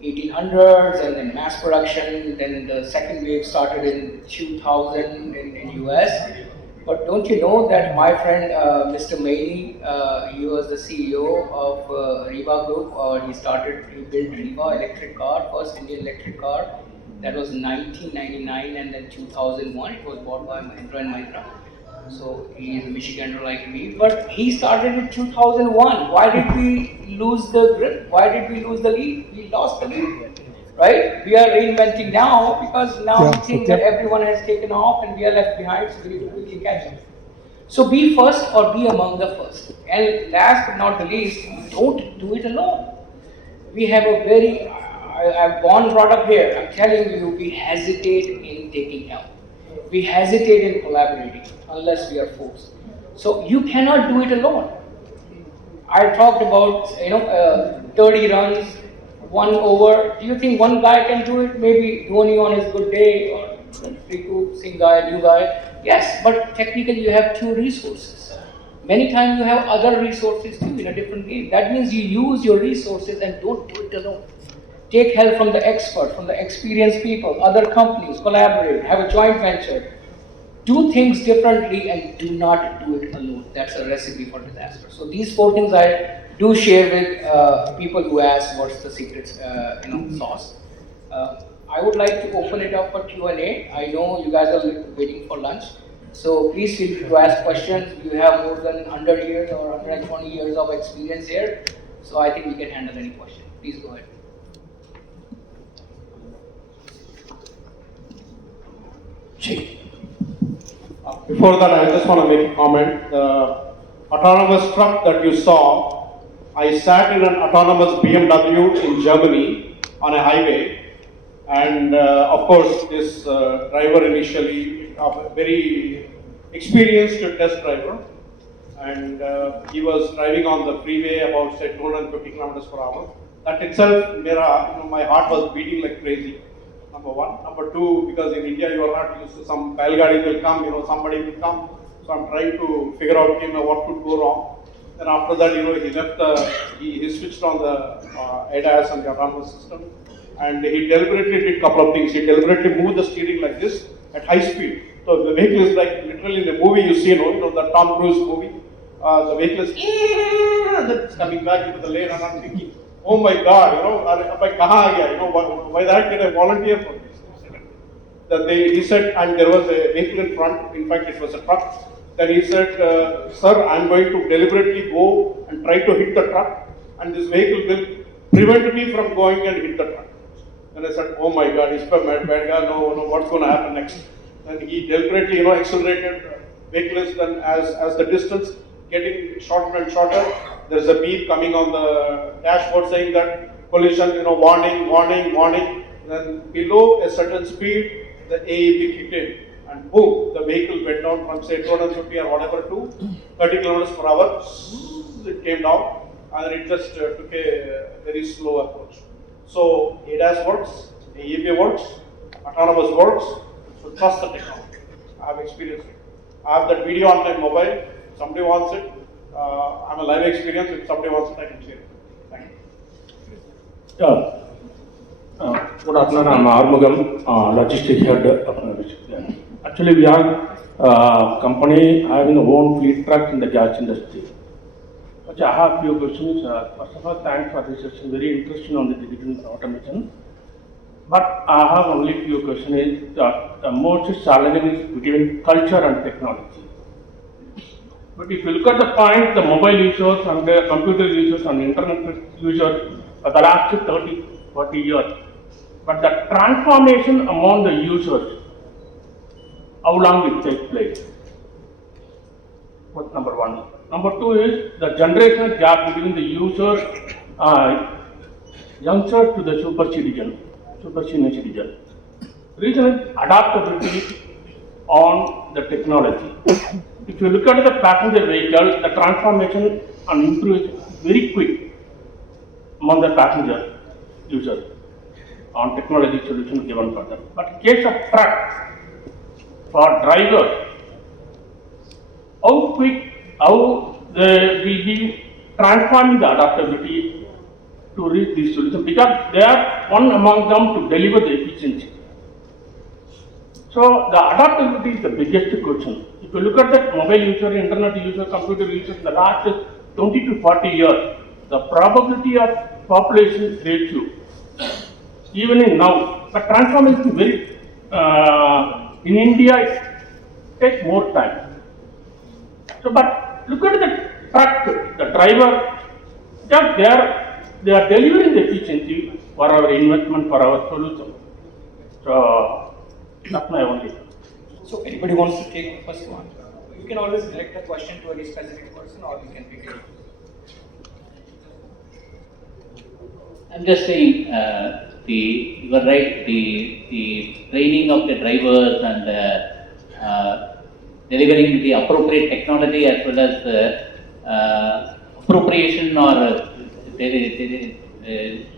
1800s and then mass production. Then the second wave started in 2000 in US. But don't you know that my friend Mr. Maini, he was the CEO of Riva Group. He built Riva electric car, first Indian electric car. That was 1999, and then 2001 it was bought by Mahindra Mahindra. So he is a Michigander like me, but he started in 2001. Why did we lose the grip? Why did we lose the lead? We lost the lead, right? We are reinventing now because now we think that everyone has taken off and we are left behind, so we need to quickly catch up. So be first or be among the first. And last but not the least, don't do it alone. We have I've born brought up here. I'm telling you, we hesitate in taking help. We hesitate in collaborating unless we are forced. So you cannot do it alone. I talked about 30 runs, 1 over. Do you think one guy can do it? Maybe Dhoni on his good day, or Riku Singh guy, new guy. Yes, but technically you have 2 resources. Many times you have other resources too in a different game. That means you use your resources and don't do it alone. Take help from the expert, from the experienced people, other companies, collaborate, have a joint venture. Do things differently and do not do it alone. That's a recipe for disaster. So these 4 things I do share with people who ask what's the secret sauce. I would like to open it up for Q&A. I know you guys are waiting for lunch. So please feel free to ask questions. You have more than 100 years or 120 years of experience here. So I think we can handle any question. Please go ahead. Before that, I just want to make a comment. The autonomous truck that you saw, I sat in an autonomous BMW in Germany on a highway, and of course, this driver initially, a very experienced test driver, and he was driving on the freeway about say 250 kilometers per hour. That itself, my heart was beating like crazy. Number 1. Number 2, because in India you are not used to some Belgadi will come, somebody will come. So I'm trying to figure out what could go wrong. Then after that, he left he switched on the ADAS and the autonomous system, and he deliberately did a couple of things. He deliberately moved the steering like this at high speed. So the vehicle is like literally in the movie you see, the Tom Cruise movie. The vehicle is it's coming back into the lane, and I'm thinking, oh my God, why the heck did I volunteer for this? He said, and there was a vehicle in front, in fact it was a truck. Then he said, sir, I'm going to deliberately go and try to hit the truck, and this vehicle will prevent me from going and hit the truck. Then I said, oh my God, he's a bad guy, no, what's going to happen next? Then he deliberately, accelerated vehicle, then as the distance getting shorter and shorter. There is a beep coming on the dashboard saying that collision, warning, warning, warning. Then below a certain speed, the AEB kicked in, and boom, the vehicle went down from say 250 or whatever to 30 kilometers per hour. It came down, and it just took a very slow approach. So ADAS works, AEB works, autonomous works. So trust the technology. I have experienced it. I have that video on my mobile. If somebody wants it, I'm a live experience. If somebody wants it, I can share it. Thank you. Yeah. Good afternoon, I'm Armugam, logistic head of Visteon. Actually, we are company having a own fleet truck in the gas industry. But I have few questions. First of all, thanks for this session. Very interesting on the digital automation. But I have only few questions. The most challenging is between culture and technology. But if you look at the point, the mobile users and the computer users and internet users for the last 30, 40 years. But the transformation among the users, how long it takes place? That's number one. Number two is the generational gap between the users, youngster to the super senior citizen. Reason is adaptability on the technology. If you look at the passenger vehicle, the transformation and improve is very quick among the passenger users on technology solutions given for them. But in case of truck, for drivers, how quick, how they will be transforming the adaptability to reach these solutions, because they are one among them to deliver the efficiency. So the adaptability is the biggest question. If you look at the mobile user, internet user, computer user in the last 20 to 40 years, the probability of population ratio, even in now, but transformation very in India it takes more time. So, but look at the truck, the driver, just they are delivering the efficiency for our investment, for our solution. So that's my only. So anybody wants to take the first one? You can always direct the question to any specific person, or you can pick it. I'm just saying, you are right, the training of the drivers and delivering the appropriate technology as well as appropriation or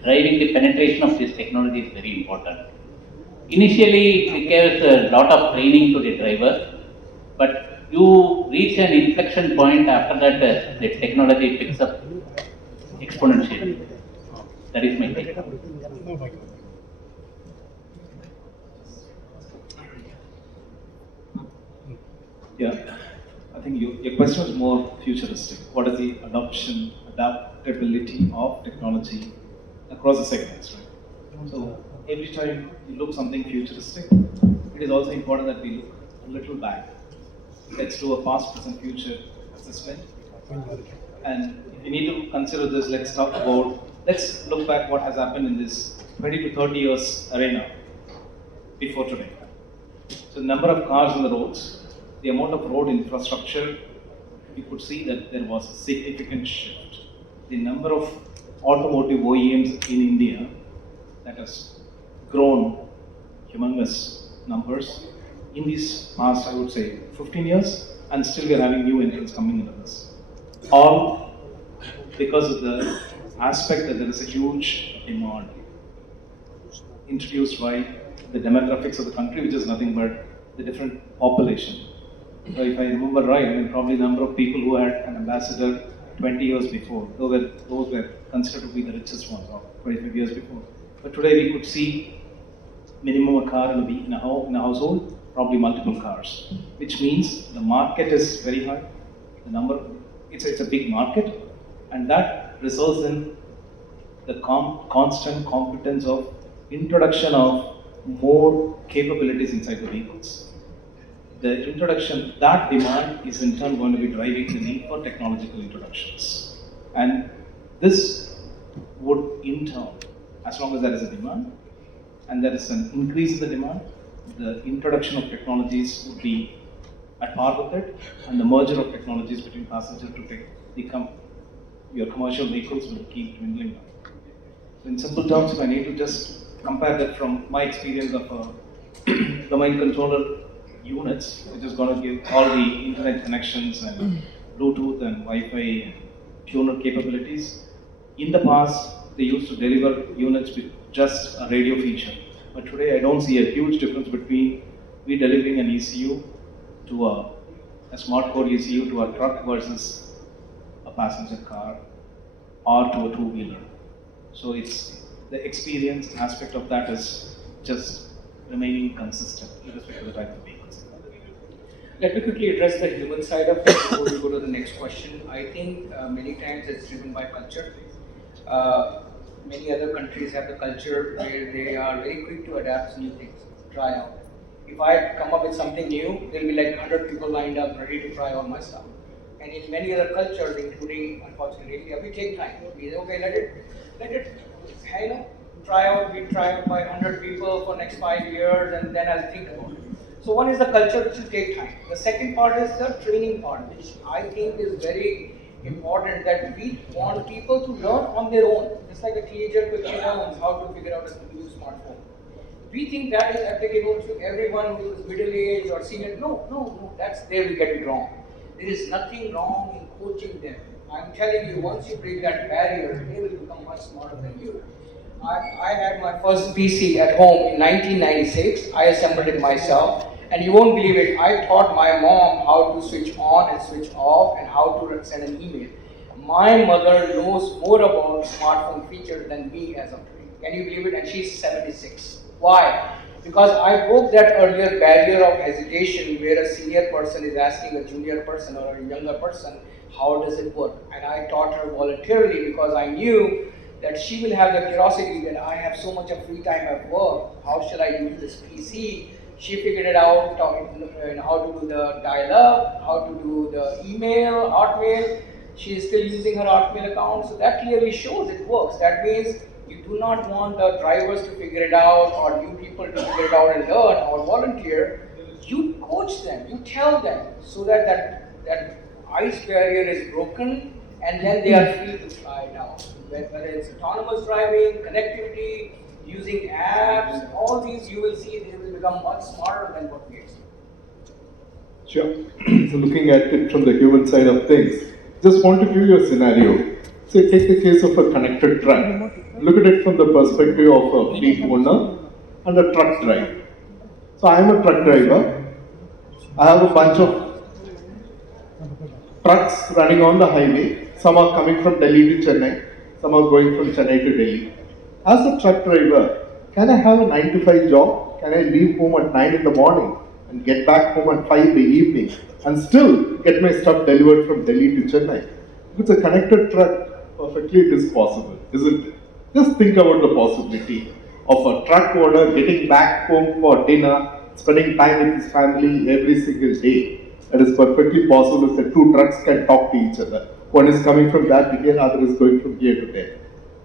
driving the penetration of this technology is very important. Initially, it requires a lot of training to the driver, but you reach an inflection point after that, the technology picks up exponentially. That is my take. Yeah, I think your question was more futuristic. What is the adaptability of technology across the segments, right? So every time you look something futuristic, it is also important that we look a little back. Let's do a past, present, future assessment. And if you need to consider this, let's look back what has happened in this 20 to 30 years arena before today. So the number of cars on the roads, the amount of road infrastructure, you could see that there was a significant shift. The number of automotive OEMs in India, that has grown humongous numbers in these past, I would say, 15 years, and still we are having new entrants coming into this. All because of the aspect that there is a huge demand introduced by the demographics of the country, which is nothing but the different population. So if I remember right, probably the number of people who had an ambassador 20 years before, those were considered to be the richest ones, or 25 years before. But today we could see minimum a car in a household, probably multiple cars, which means the market is very high. It's a big market, and that results in the constant competence of introduction of more capabilities inside the vehicles. The introduction, that demand is in turn going to be driving the need for technological introductions. And this would in turn, as long as there is a demand and there is an increase in the demand, the introduction of technologies would be at par with it, and the merger of technologies between passenger to your commercial vehicles will keep dwindling down. So in simple terms, if I need to just compare that from my experience of domain controller units, which is going to give all the internet connections and Bluetooth and Wi-Fi tuner capabilities. In the past, they used to deliver units with just a radio feature. But today, I don't see a huge difference between we delivering an ECU to a smart core ECU to a truck versus a passenger car or to a two-wheeler. So it's the experience aspect of that is just remaining consistent with respect to the type of vehicles. Let me quickly address the human side of it before we go to the next question. I think many times it's driven by culture. Many other countries have the culture where they are very quick to adapt new things, try out. If I come up with something new, there'll be like 100 people lined up ready to try all my stuff. And in many other cultures, including unfortunately India, we take time. We say, okay, let it, try out. We try out by 100 people for next 5 years, and then I'll think about it. So one is the culture, which will take time. The second part is the training part, which I think is very important, that we want people to learn on their own. Just like a teenager quickly learns how to figure out a new smartphone. We think that is applicable to everyone who is middle-aged or senior. No, that's there we get it wrong. There is nothing wrong in coaching them. I'm telling you, once you break that barrier, they will become much smarter than you. I had my first PC at home in 1996. I assembled it myself. And you won't believe it, I taught my mom how to switch on and switch off and how to send an email. My mother knows more about smartphone features than me as of today. Can you believe it? And she's 76. Why? Because I broke that earlier barrier of hesitation where a senior person is asking a junior person or a younger person, how does it work? And I taught her voluntarily because I knew that she will have the curiosity that I have so much of free time at work. How shall I use this PC? She figured it out, how to do the dial-up, how to do the email, Hotmail. She is still using her Hotmail account, so that clearly shows it works. That means you do not want the drivers to figure it out or new people to figure it out and learn or volunteer. You coach them, you tell them, so that ice barrier is broken, and then they are free to try it out. Whether it's autonomous driving, connectivity, using apps, all these you will see they will become much smarter than what we expect. Sure. So looking at it from the human side of things, just want to give you a scenario. Say take the case of a connected truck. Look at it from the perspective of a fleet owner and a truck driver. So I am a truck driver. I have a bunch of trucks running on the highway. Some are coming from Delhi to Chennai. Some are going from Chennai to Delhi. As a truck driver, can I have a 9 to 5 job? Can I leave home at 9 in the morning and get back home at 5 in the evening and still get my stuff delivered from Delhi to Chennai? If it's a connected truck, perfectly it is possible, isn't it? Just think about the possibility of a truck owner getting back home for dinner, spending time with his family every single day. That is perfectly possible if the two trucks can talk to each other. One is coming from there to here, other is going from here to there.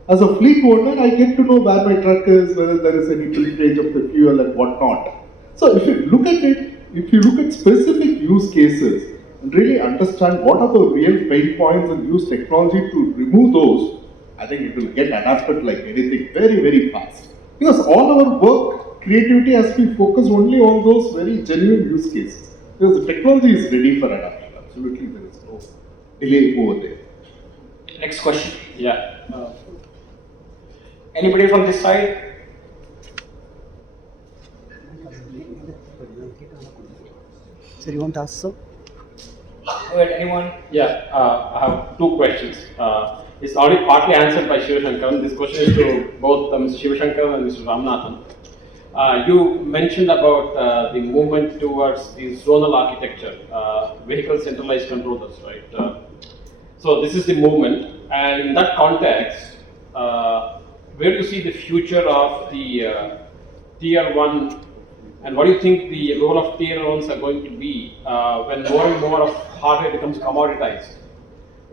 As a fleet owner, I get to know where my truck is, whether there is any leakage of the fuel and whatnot. So if you look at it, if you look at specific use cases and really understand what are the real pain points and use technology to remove those, I think it will get adapted like anything very, very fast. Because all our work, creativity has been focused only on those very genuine use cases. Because the technology is ready for adoption. Absolutely, there is no delay over there. Next question. Yeah. Anybody from this side? Sir, you want to ask so? Go ahead, anyone? Yeah, I have two questions. It's already partly answered by Sivasankaran. This question is to both Mr. Sivasankaran and Mr. Ramanathan. You mentioned about the movement towards the zonal architecture, vehicle centralized controllers, right? So this is the movement, and in that context, where do you see the future of the tier 1, and what do you think the role of tier 1s are going to be when more and more of hardware becomes commoditized?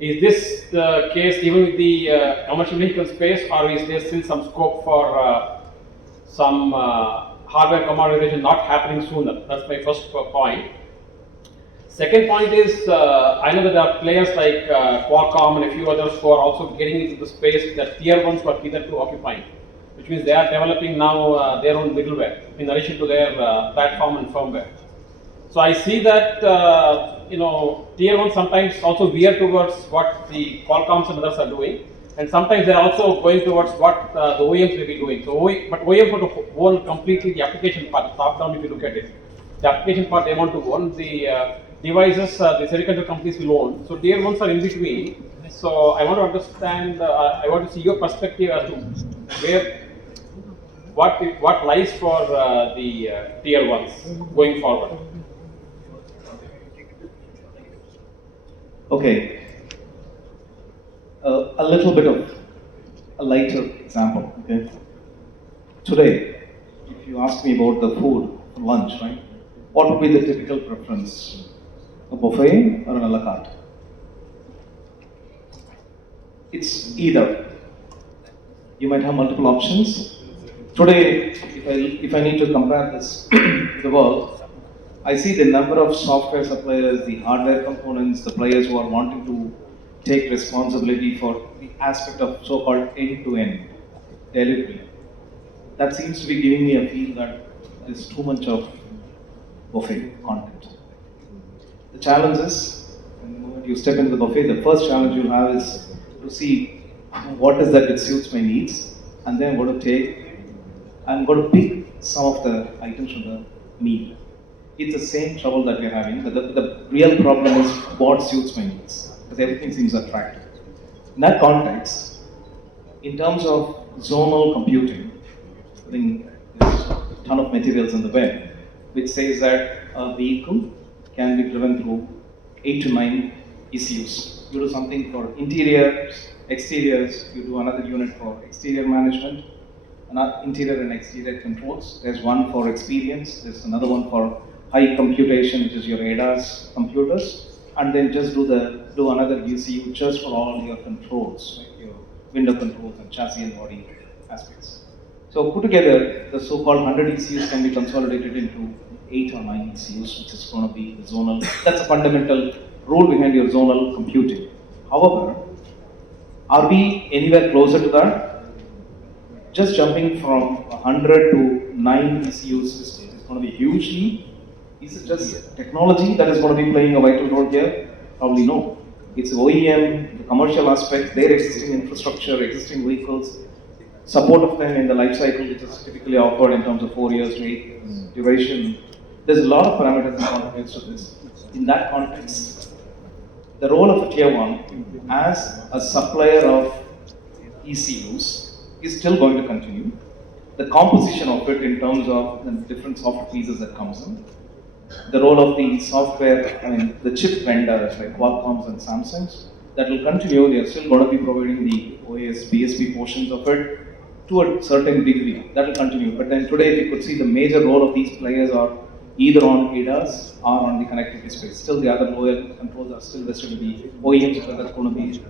Is this the case even with the commercial vehicle space, or is there still some scope for some hardware commoditization not happening sooner? That's my first point. Second point is, I know that there are players like Qualcomm and a few others who are also getting into the space that tier ones were hitherto occupying, which means they are developing now their own middleware in addition to their platform and firmware. So I see that tier one sometimes also veer towards what the Qualcomms and others are doing, and sometimes they are also going towards what the OEMs may be doing. So but OEMs want to own completely the application part, top down. If you look at it, the application part they want to own, the devices the semiconductor companies will own. So tier ones are in between. So I want to understand. I want to see your perspective as to where. What lies for the tier ones going forward? Okay, a little bit of a lighter example. Okay, today, if you ask me about the food for lunch, right? What would be the typical preference? A buffet or an a la carte? It's either. You might have multiple options. Today, if I need to compare this with the world, I see the number of software suppliers, the hardware components, the players who are wanting to take responsibility for the aspect of so-called end-to-end delivery. That seems to be giving me a feel that there's too much of buffet content. The challenge is, when you step into the buffet, the first challenge you'll have is to see what is that suits my needs, and then I'm going to pick some of the items from the meal. It's the same trouble that we're having, but the real problem is what suits my needs, because everything seems attractive. In that context, in terms of zonal computing, I think there's a ton of materials in the web which says that a vehicle can be driven through 8 to 9 ECUs. You do something for interiors, exteriors, you do another unit for exterior management, interior and exterior controls. There's one for experience, there's another one for high computation, which is your ADAS computers, and then just do another ECU just for all your controls, like your window controls and chassis and body aspects. So put together, the so-called 100 ECUs can be consolidated into 8 or 9 ECUs, which is going to be the zonal. That's a fundamental rule behind your zonal computing. However, are we anywhere closer to that? Just jumping from 100 to 9 ECUs is going to be huge leap. Is it just technology that is going to be playing a vital role here? Probably no. It's OEM, the commercial aspect, their existing infrastructure, existing vehicles, support of them in the life cycle, which is typically offered in terms of 4 years to 8 years duration. There's a lot of parameters and contributes to this. In that context, the role of a tier one as a supplier of ECUs is still going to continue. The composition of it in terms of the different software pieces that comes in, the role of the software, the chip vendors like Qualcomm's and Samsung's, that will continue. They are still going to be providing the OS, BSP portions of it to a certain degree. That will continue. But then today, if you could see, the major role of these players are either on ADAS or on the connectivity space. Still, the other lower controls are still vested to be OEMs, but that's going to be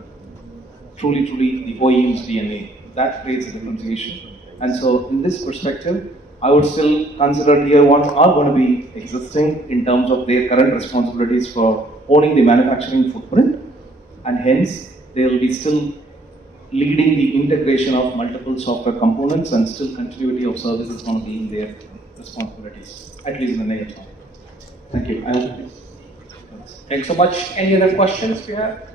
truly the OEM's DNA. That creates a differentiation. And so, in this perspective, I would still consider tier ones are going to be existing in terms of their current responsibilities for owning the manufacturing footprint, and hence they will be still leading the integration of multiple software components, and still continuity of services is going to be in their responsibilities, at least in the near term. Thank you. Thanks so much. Any other questions we have?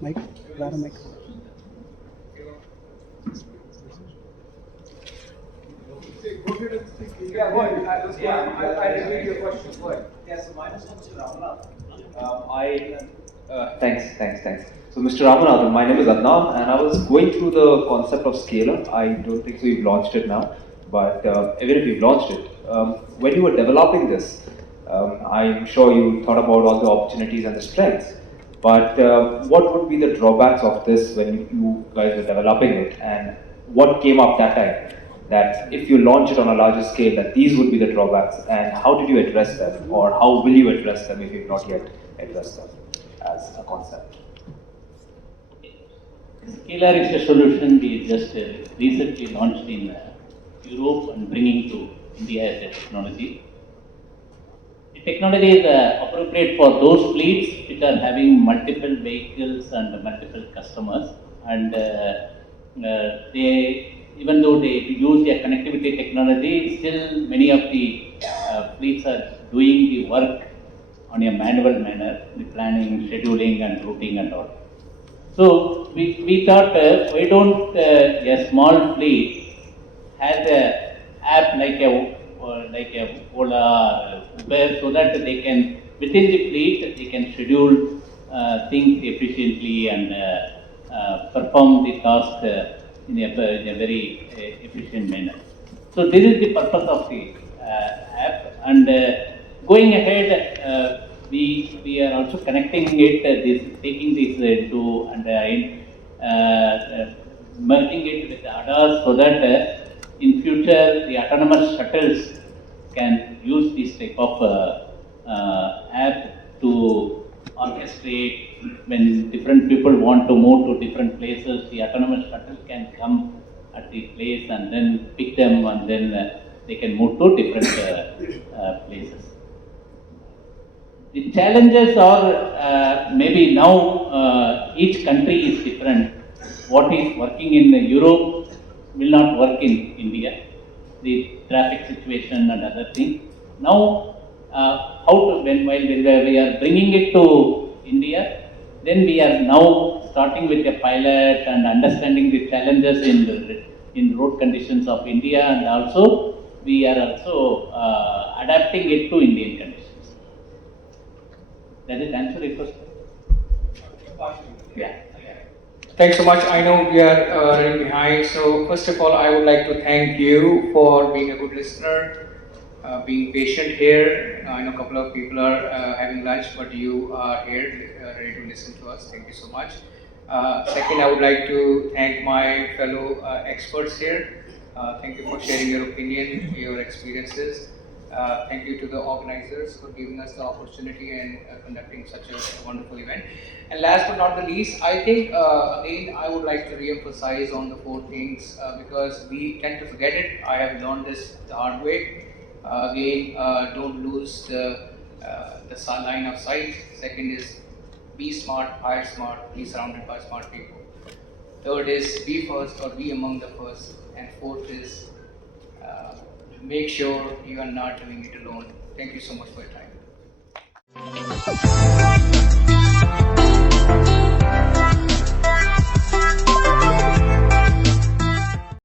Mike, grab a mic. Yeah, go ahead. I repeat your question. Go ahead. Yes, so my name is Mr. Ramanathan. Thanks. So, Mr. Ramanathan, my name is Adnan, and I was going through the concept of scalar. I don't think we've launched it now, but even if you've launched it, when you were developing this, I'm sure you thought about all the opportunities and the strengths. But what would be the drawbacks of this when you guys were developing it, and what came up that time? that if you launch it on a larger scale, that these would be the drawbacks, and how did you address them, or how will you address them if you've not yet addressed them as a concept? Scalar is a solution we just recently launched in Europe and bringing to India as a technology. The technology is appropriate for those fleets which are having multiple vehicles and multiple customers, and they, even though they use their connectivity technology, still many of the fleets are doing the work on a manual manner, the planning, scheduling and routing and all. So we thought, why don't a small fleet has a app like a Ola or Uber, so that they can, within the fleet, they can schedule things efficiently and perform the task in a very efficient manner. So this is the purpose of the app, and going ahead, we are also connecting it, taking this to and merging it with ADAS, so that in future the autonomous shuttles can use this type of app to orchestrate when different people want to move to different places. The autonomous shuttle can come at the place and then pick them, and then they can move to different places. The challenges are maybe now each country is different. What is working in Europe will not work in India. The traffic situation and other things. Now, while we are bringing it to India, then we are now starting with a pilot and understanding the challenges in road conditions of India, and also we are also adapting it to Indian conditions. Does it answer your question? Yeah. Thanks so much. I know we are running behind. So first of all, I would like to thank you for being a good listener, being patient here. I know a couple of people are having lunch, but you are here ready to listen to us. Thank you so much. Second, I would like to thank my fellow experts here. Thank you for sharing your opinion, your experiences. Thank you to the organizers for giving us the opportunity and conducting such a wonderful event. And last but not the least, I think again I would like to re-emphasize on the 4 things because we tend to forget it. I have learned this the hard way. Again, don't lose the line of sight. Second is be smart, hire smart, be surrounded by smart people. Third is be first or be among the first. And fourth is make sure you are not doing it alone. Thank you so much for your time.